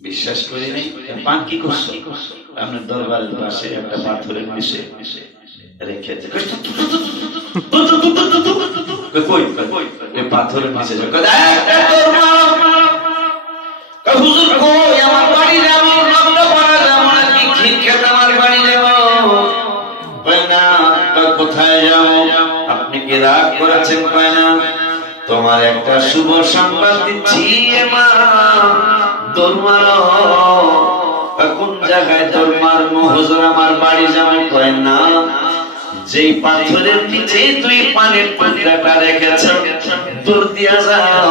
বিশ্বাস করি নাই। পান কি করছো? আপনার দরবারের পাশে একটা পাথরের নিচে রেখেছে, পাথরের নিচে কোথায় যাও? আপনি কি রাগ করেছেন? কয় না, তোমার একটা শুভ সংবাদ দিচ্ছি মা, দৌড় মারো। কোন জায়গায় দৌড় মারবো হুজুর? আমার বাড়ি যাবো। কয় না, যেই পাথরের নিচে তুই পানির টুকরাটা রেখেছ দৌড় দিয়া যাও,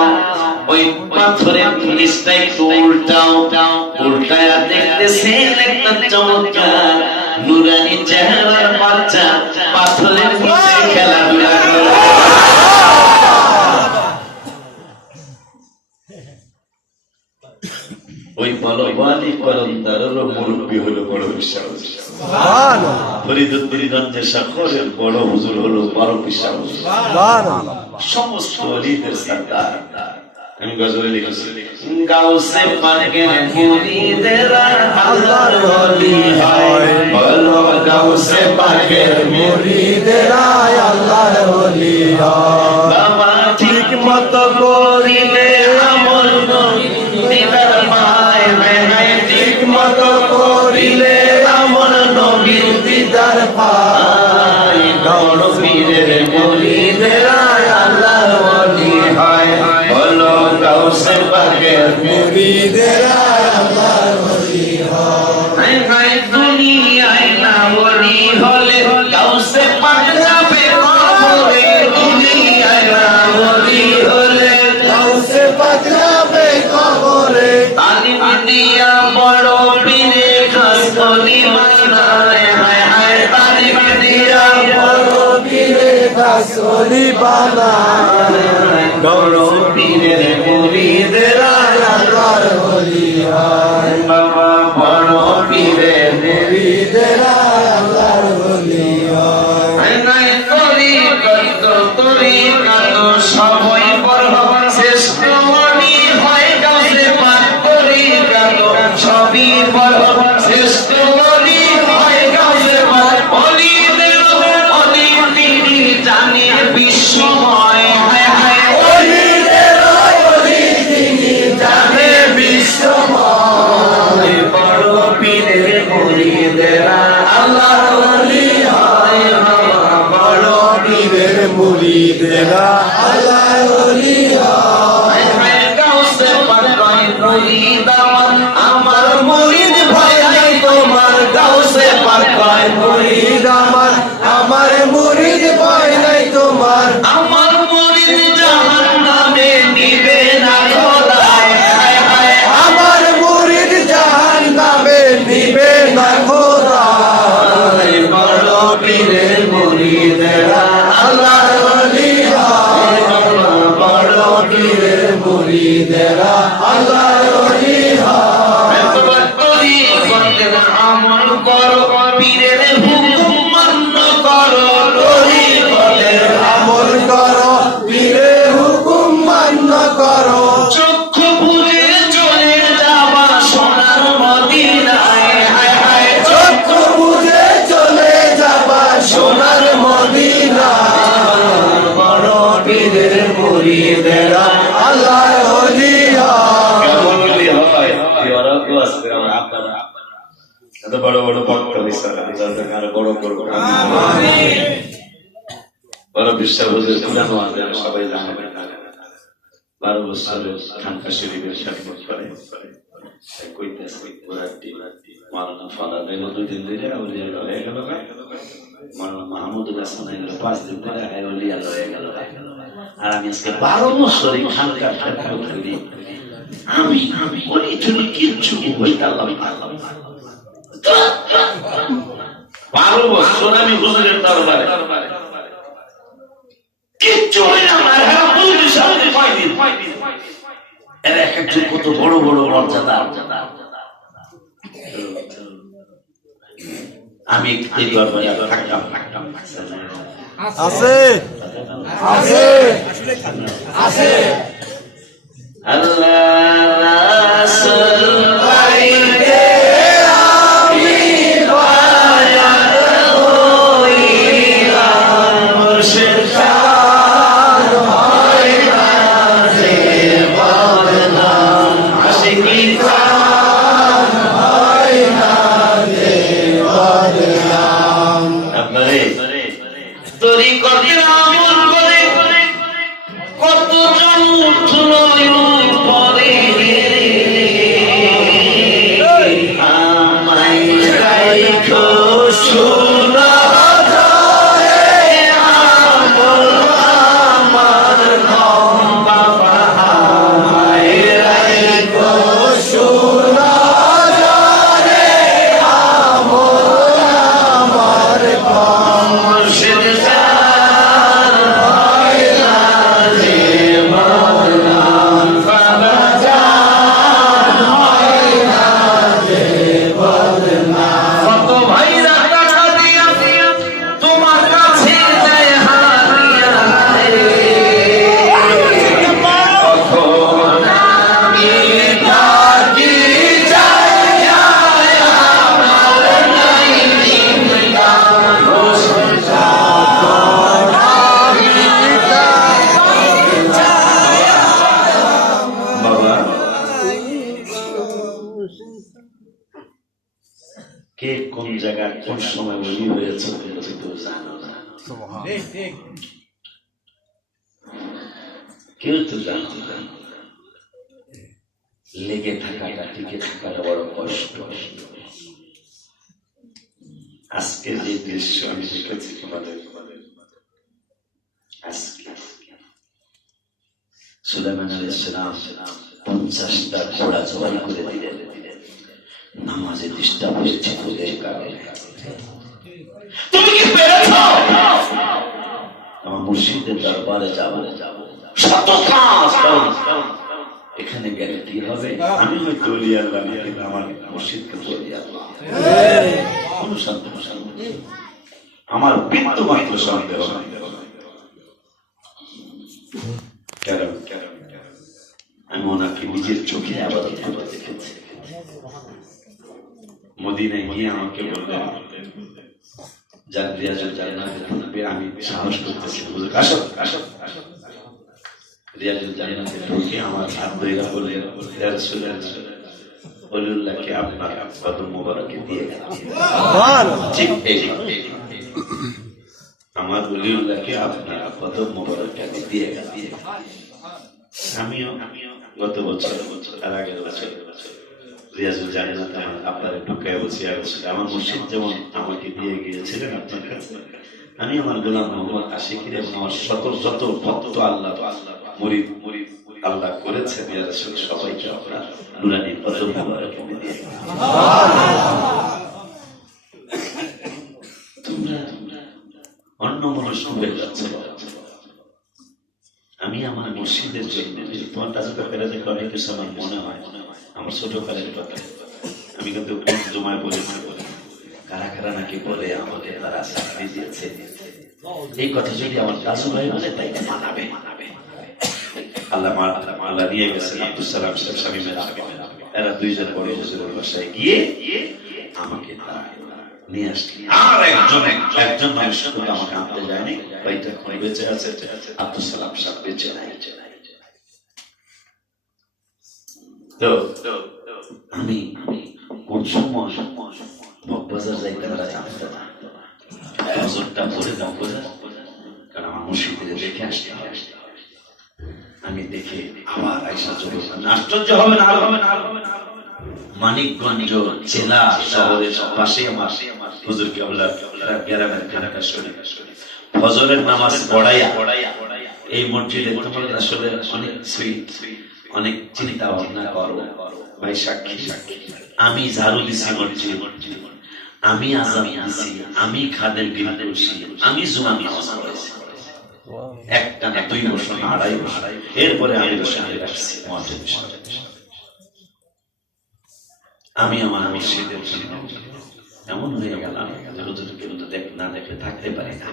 ওই পাথরের নিচটাই উল্টাও, উল্টায়া দেখতেছেন একটা চমৎকার নুরানি চেহারার বাচ্চা পাথরের নিচে খেলাধুলা করে। ওই বলবানি কলন্দারেরও মুরব্বী হলো বড় বিশ্বাস। ফরিদুদ্দিনগঞ্জের সকলের বড় হুজুর হলো বড় বিশ্বাস। সমস্ত অলিদের সরদার। আমি গজলে লিখেছি, গাউসে পাকের মুরিদেরা আল্লাহর ওলি হয়, বলো গাউসে পাকের মুরিদেরা আল্লাহর ওলি হয়। বাবা ঠিক মতো করিলে আমল দিদার পায়, হায় ঠিক মতো করিলে আমল নবীর দিদার পায়। গৌর পীরের মুরিদেরা আল্লাহর ওলি হয়, বলো গাউসে পাকের মুরিদেরা আল্লাহর ওলি হয়। হায় দুনিয়ায় না ওলি হলে গাউসে পাক যাবে কবরে, দুনিয়ায় না ওলি হলে গাউসে পাক যাবে কবরে। তালিম দিয়া বড় পীরে খাস ওলি বানায়, হায় হায় তালিম দিয়া বড় পীরে খাস ওলি বানায়। গৌর পীরের মুরিদেরা আল্লাহর ওলি হয়, বাবা বড় পীরের মুরিদেরা আল্লাহর ওলি হয়। নাই তরিকত তরিকত সবই বড় শ্রেষ্ঠ ওলি হয়, গাউসে পাক তরিকত সবই বড় শ্রেষ্ঠ ওলি হয়, গাউসে পাক ওলি মুরিদ পাই নাই তোমার আমার মুরিদ জাহান্নামে নিবে না খোদায় হায় হায় আমার মুরিদ জাহান্নামে নিবে না খোদা বড় পীরের মুরিদেরা আল্লাহর ওলি হয় বড় পীরের মুরিদেরা আল্লাহর ওলি হয় আমল করো পীরের হুকুম মান্য করো তরিকতের আমল করো পীরের হুকুম মান্য করো চক্ষু বুঝে চলে যাবা সোনার মদিনায় হায় হায় চক্ষু বুঝে চলে যাবা সোনার মদিনা বড় পীরের মুরিদেরা আল্লাহর ওলি হয় কেমন হলি হয় এবারও আজকে আপনারা এত বড় বড় বক্তা বিশাল আরো বড় বড় বড় বিশ্বাস পুরানো আছে সবাই জানে 12 বছরের খানকা শরীফের সাক্ষাৎ করে কইতেছে মুরাদ্দি মাওলানা ফাদাদের 2 দিন ধরে আউলিয়া হয়ে গেল মাওলানা মাহমুদুল হাসান এর 5 দিন ধরে আউলিয়া হয়ে গেল আর আমি আজকে 12 বছরই খানকা সাক্ষাৎ করি আমি ওই জন্য কিচ্ছু হইতালাম না 12 বছর আমি হুজুরের দরবারে কিচ্ছু হইলাম না আর হুজুরের সামনে কয়দিন এর এক একজন কত বড় বড় মর্যাদা আমি এই দরবারে থাকতাম আছে আছে আছে আল্লাহ রাসূল বাইরে আমি বায়াত হইলাম মুর্শিদ শাহ হয় না যে বদনাম আশিকি শাহ হয় না যে বদনাম আপনারে তরিকতের আমল করে কতজন উঠলো পরে আমায় রাইখো শোনা যায় আমল আমার লম্বা আমায় রাইখো শোনা যায় আমল আমার মুর্শিদ কে কোন জায়গায় কোন সময় ওলি হয়েছে কেউ জানো না কেউ তো জানো না লেগে থাকাটা টিকে থাকাটা বড় কষ্ট আজকে যে দৃশ্য আমি দেখেছি তোমাদের আজকে সুলাইমান আলাইহিস সালাম 50টা ঘোড়া জবাই করে দিলেন নামাজে ডিস্টার্ব হয়েছে তোদের কারণে তুমি কি পেরেছো আমার মুর্শিদের দরবারে যাবো শত কাজ এখানে গেলে কি হবে আমি হয়তো ওলি আল্লাহ কিন্তু আমার মুর্শিদকে তো ওলি আল্লাহ কোনো সন্দেহ আমার বিন্দু মাত্র সন্দেহ কেন আমি ওনাকে নিজের চোখে আবাদত করতে দেখেছি মদিনায় গিয়ে আমাকে বললেন যার রিয়াজুল জান্নাতে থাকবে আমি সাহস করতেছি হুজুর আসো আসো রিয়াজুল জান্নাতে ঢুকে আমার হাত ধরে বললেন ইয়া রাসূলুল্লাহ ওলিউল্লাহকে আপনার কদম মোবারকে দিয়ে গেলাম ঠিক এই আমার ওলিউল্লাহকে আপনার কদম মোবারকে আমি দিয়ে গেলাম আমিও গত বছর আর আগের বছর রিয়াজুল জান্নাতে আপনার ঢুকায় বসে আসছিল আমার মুর্শিদ যেমন আমাকে দিয়ে গিয়েছিলেন আপনার কাছে আমি আমার গোলাম মোহাম্মদ আশিকের এবং আমার শত ভক্ত আল্লাহ মুরিদ আল্লাহ করেছে ইয়া রাসূল, সবাইকে আপনার নুরানি কদম মোবারকে দিয়ে তোমরা অন্য মনস্ক হয়ে যাচ্ছে। আমি আমার মুর্শিদের জন্য তোমার তাজুকা ফেরা দেখে অনেক কিছু আমার মনে হয় আমার ছোটকালের কথা। আমি কিন্তু জমায় বলেছি কারা কারা নাকি বলে আমাকে তারা চাকরি দিয়েছে, এই কথা যদি আমার তাজু ভাই বলে তাই মানাবে। আল্লাহ নিয়ে গেছেন আব্দুল সালাম সাহেব শামীমের, এরা দুইজন বড় হুজুরের বাসায় গিয়ে আমাকে তারা নিয়ে আসলেন। আর একজন মানুষ কিন্তু আমাকে আনতে যায়নি, ভাইটা এখন বেঁচে আছে, আব্দুল সালাম সাহেব বেঁচে নাই। তো আমি কোন সময় মগবাজার যাইতে তারা জানতে না, হজরটা বলে দাও বোঝা, কারণ আমার মুর্শিদের দেখে আসতে হবে। আমি দেখে আবার আইসা চলে আশ্চর্য হবে না, মানিকগঞ্জ জেলা শহরের পাশে আমার হুজুর কেবলা গ্রামের খানাকা শরীফ ফজরের নামাজ পড়াইয়া এই মসজিদে তোমরা আসলে অনেক অনেক চিন্তা ভাবনা করো ভাই, সাক্ষী আমি ঝাড়ু দিছি মসজিদ, আমি আযান দিছি, আমি খাদের বিল করছি, আমি জুমার নামাজ পড়াইছি, একটা না 2 বছর 2.5 বছর, এরপরে আমি বসে রাখছি মসজিদ। আমি আমার মুর্শিদের জন্য এমন হয়ে গেলাম হুজুরকে না দেখলে থাকতে পারি না।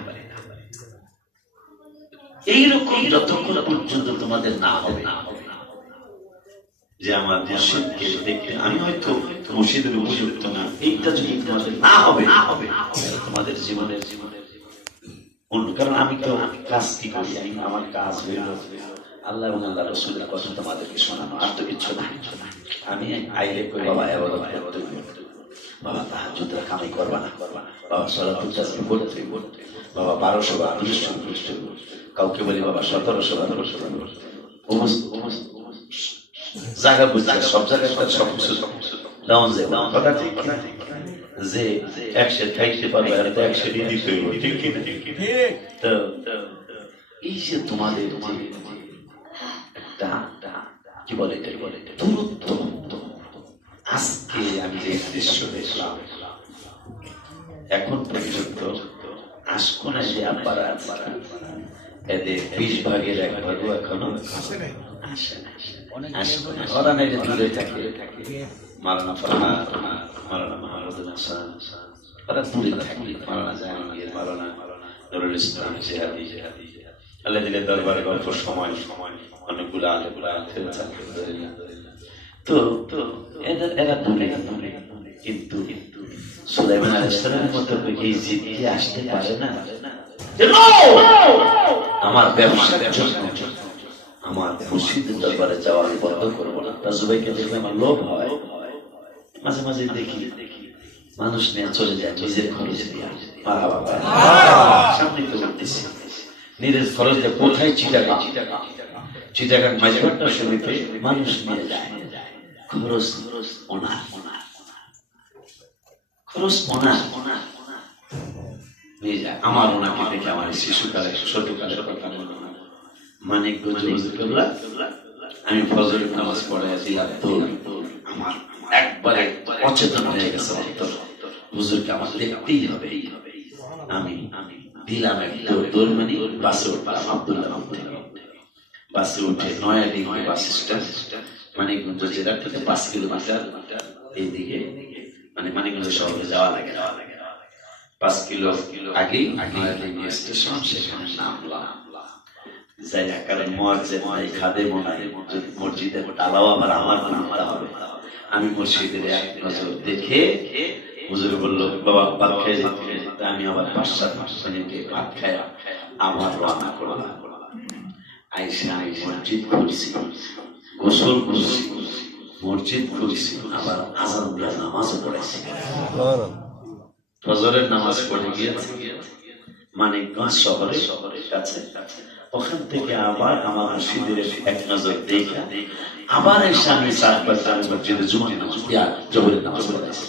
এইরকম যতক্ষণ পর্যন্ত তোমাদের না হবে যে আমার মুর্শিদকে দেখতে আমি হয়তো মুর্শিদের উপযুক্ত না, এইটা যদি তোমাদের না হবে তোমাদের জীবনের অন্য, কারণ আমি তো কাজ কি করি, আমার কাজ হইল আল্লাহ এবং আল্লাহ রাসূলের কথা তোমাদেরকে শোনানো, আর তো কিছু না। আমি আইলে কই বাবা ইবাদত করতে, বাবা তাহাজ্জুদ কামাই করবা না, বাবা সালাতুল তাসবিহ পড়তে, বাবা 1200 বা 200 কাউকে বলি বাবা 1700 জায়গা বুঝতে সব জায়গায় সব কিছু ডাউন যায় কথা ঠিক যে 100 খাইতে পারবে আর 100 দিয়ে দিতে হবে, ঠিক কি না? তো এই যে তোমাদের একটা কি বলে দূরত্ব, আজকে আমি যে দৃশ্য দেখলাম এখন পর্যন্ত আশকোনা যে আব্বারা আছে এদের 20 ভাগের 1 ভাগও এখনো আসে নাই। ওরা নাই দূরে থাকে, মারানা ফরহাদ, মারানা মাহমুদুল হাসান, ওরা দূরে থাকে, মারানা জাহাঙ্গীর, মারানা নুরুল ইসলাম জিহাদি, আল্লাহ দিলে দরবারে গল্প সময় অনেকগুলো তো এরা দূরে, কিন্তু সুলাইমান আলাইহিস সালামের মতো এই জিদ্দি আসতে পারে না। আমার ব্যবসার জন্য আমার মুর্শিদের দরবারে যাওয়া আমি বন্ধ করবো না। তাজু ভাইকে দেখলে আমার লোভ হয়, মাঝে মাঝে দেখি মানুষ নিয়ে চলে যায় নিজের খরচ দিয়ে, সামনে তো করতেছি নিজের খরচ দিয়ে কোথায় চিটাগাং মাঝখানটা শরীফে মানুষ নিয়ে যায়, খরচ নিয়ে যায়। আমার ওনাকে দেখে আমার শিশুকালে ছোটকালের কথা মনে হয়। মানিকগঞ্জ আমি ফজরের নামাজ পড়াই দিলাম, আমার একবারে অচেতন হয়ে গেছে অন্তর, হুজুরকে আমার দেখতেই হবে। আমি দিলাম দৌড়মানি, বাসে উঠলাম আব্দুল্লাহ থেকে, বাসে উঠে নয়াদিঘি বাস স্ট্যান্ড, মানিকগঞ্জ জেলা থেকে 5 কিলোমিটার এইদিকে, মানে মানিকগঞ্জ শহরে যাওয়া লাগে 5 কিলো আগেই নয়াদিঘি স্টেশন, সেখানে নামলাম। মসজিদের ডালাও আবার আমার নামটা হবে। আমি মসজিদের এক নজর দেখে হুজুর বললো বাবা ভাত খেয়ে যেতে, আমি আবার 5-7 মিনিটে ভাত খাই আবার রান্না করলাম। আইসা আমি মসজিদ খুলছি, গোসল করছি, মসজিদ খুলছি, আবার আযান দিয়ে নামাজও পড়াইছি। ফজরের নামাজ পড়ে গিয়েছি মানিকগঞ্জ শহরের কাছে। ওখান থেকে আবার আমার মুর্শিদের এক নজর দেখে আবার এসে আমি 4 মসজিদে জুমার নামাজ দিয়া জোহরের নামাজ পড়াইছি।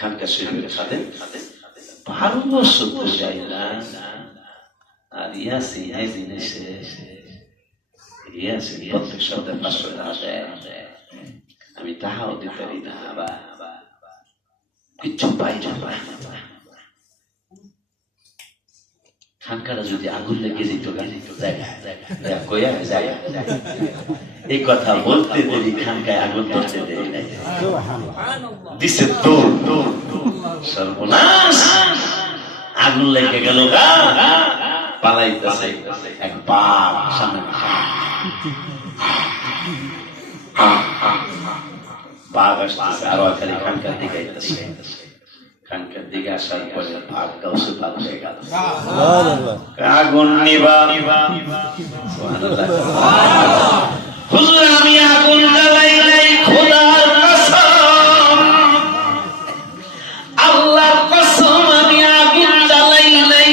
খানকা শরীফের খাদেম 12 বছর তো যাই না আর ইয়াসিন এই জিনিসে ইয়াসিন প্রত্যেক সপ্তাহে 500 টাকা দেয় আমি তাহাও দিতে পারি না আবার কিচ্ছু পাই না খানকাটা যদি আগুন লেগে যেত এই কথা বলতে দেরি খানকায় আগুন ধরতে দেরি নাই দিছে তো সর্বনাশ আগুন লেগে গেল পালাইতেছে এক বাঘ সামনে বাঘ আসতেছে আরো খালি খানকার দিকে আইতেছে খানকার দিকে আসার পরে ভাগ গাউসে ভাগ হয়ে গেল আগুন নিবা হুজুর আমি আগুন জ্বালাই নাই খোদার কসম আল্লাহর কসম আমি আগুন জ্বালাই নাই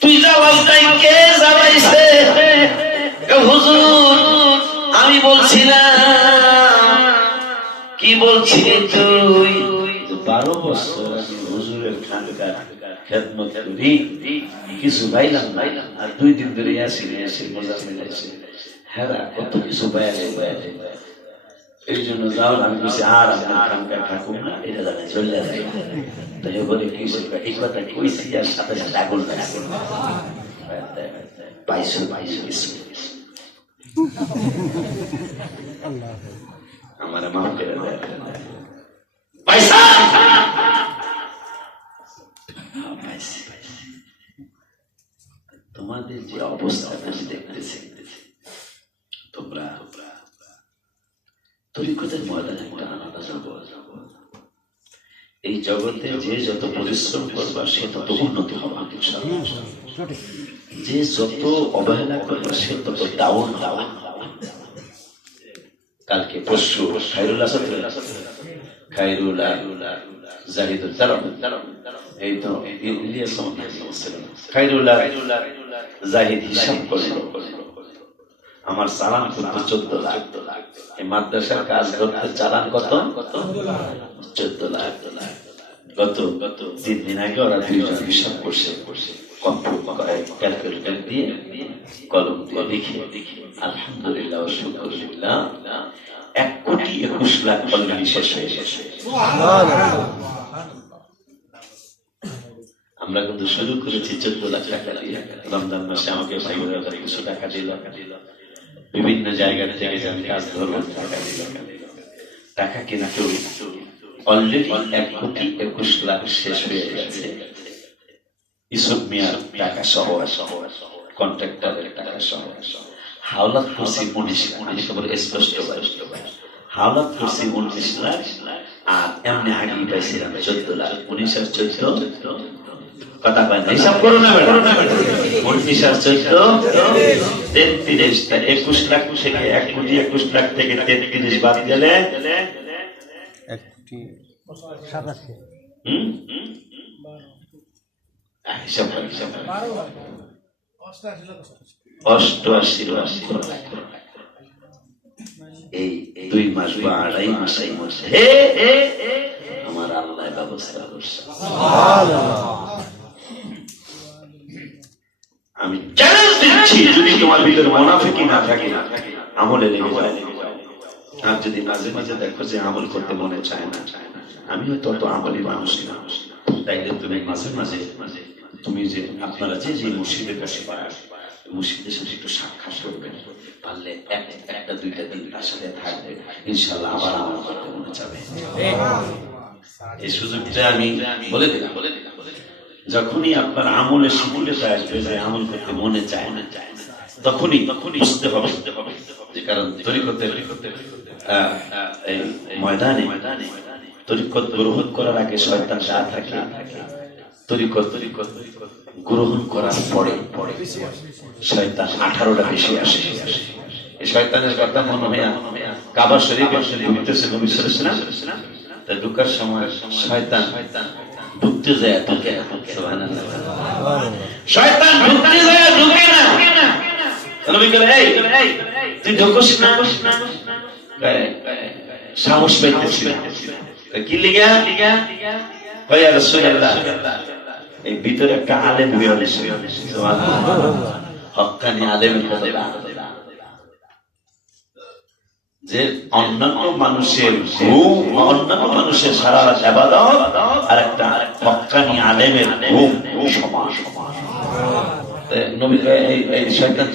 তুই জ্বালাস নাই কে জ্বালাইছে হুজুর আমি বলছি না কি বলছিলি তুই 12 বছর আমি হুজুরের খানকার খেদমত করি কিছু পাইলাম আর 2 দিন ধরে আসি মজা মিলাইছে হ্যাঁ কত কিছু বাইরে এই জন্য যাও আমি বলছি আর আপনার খানকার ঠাকুর না এটা জানে চলে যায় তাই বলে কিছু এই কথা কইছি আর সাথে সাথে আগুন লাগছে পাইছো কিছু আমার মা করে দেয় পয়সা তোমাদের যে অবস্থা আমি দেখতেছি তোমরা তরিকতের ময়দানে একটা আলাদা জগৎ এই জগতে যে যত পরিশ্রম করবা সে তত উন্নতি হবে যে যত অবহেলা করবা সে তত ডাউন কালকে পরশু খায়রুল্লাহ জাহিদুল এই তো ইলিয়াস খায়রুল্লাহ জাহিদ হিসাব করল আমার চালান করতে 14 লাখ এই মাদ্রাসার কাজ করতে চালান কত 14 লাখ গত 3 দিন আগে ওরা 2 জন হিসাব করছে ক্যালকুলেটর দিয়ে কলম দিয়ে লিখে আলহামদুলিল্লাহ শুকরিল্লাহ 1,21,00,000 অলরেডি শেষ হয়ে গেছে আমরা কিন্তু শুরু করেছি 14 লাখ টাকা দিয়ে রমজান মাসে আমাকে ভাইরা কিছু টাকা দিল বিভিন্ন জায়গা থেকে আমি কাজ ধরবো টাকা কেনা চুরি অলরেডি 1,21,00,000 শেষ হয়ে গেছে ইসুফ মিয়ার টাকা সহ কন্ট্রাক্টরের টাকা সহ হাওলাত করছি 19 লাখ আমি খবর স্পষ্ট হাওলাত করছি 19 লাখ আর এমনি হাগি পাইছিলাম 14 লাখ 19 আর 14 কথা পাই না হিসাব করো না ম্যাডাম 19 আর 14 33 টা 21 লাখ থেকে 1,21,00,000 টাকা থেকে 33 বাদ গেলে 1,87 হিসাব 88 এই 2 মাস বা 2.5 মাসের মধ্যে আমার আল্লাহ ব্যবস্থা করছে আমি চ্যালেঞ্জ দিচ্ছি যদি তোমার ভিতরে মুনাফিকি না থাকে আমলে লেগে যাও আর যদি মাঝে মাঝে দেখো যে আমল করতে মনে চায় না আমি হয়তো অত আমলি মানুষ না তাইলে তুমি মাঝে মাঝে তুমি যে আপনারা যে মুর্শিদের কাছে মুর্শিদের সাথে একটু সাক্ষাৎ করবেন পারলে একটা 2টা দিন তার সাথে থাকবে ইনশাআল্লাহ আবার আমল করতে মনে যাবে এই সুযোগটা আমি বলে দিলাম যখনই আপনার আমলের সুযোগটা আসবে যে আমল করতে মনে চায় না তখনই বুঝতে হবে যে কারণ তরিকতের এই ময়দানে তরিকত গ্রহণ করার আগে শয়তান সাথে থাকে তরিকত গ্রহণ করার পরে শয়তান 18টা বেশি আসে এই শয়তানের কথা মনে হয় কাবা শরীফে ঢুকতেছে নবী সাল্লাল্লাহু আলাইহি ওয়াসাল্লাম তা ঢোকার সময় শয়তান ঢুকতে যায় ঢুকে সুবহানাল্লাহ শয়তান ঢুকতে যায় ঢুকে না নবী বলে এই তুই ঢোকস না সাহস পেয়েছিস কি লিগা কই ইয়া রাসূলুল্লাহ এই ভিতরে একটা আলেম হয়ে গেছে সুবহানাল্লাহ হক্কানি আলেমের কথা যে অন্যান্য মানুষের ঘুম অন্যান্য মানুষের সারা রাত ইবাদত আর একটা হক্কানি আলেমের ঘুম সমান নবী এই শয়তান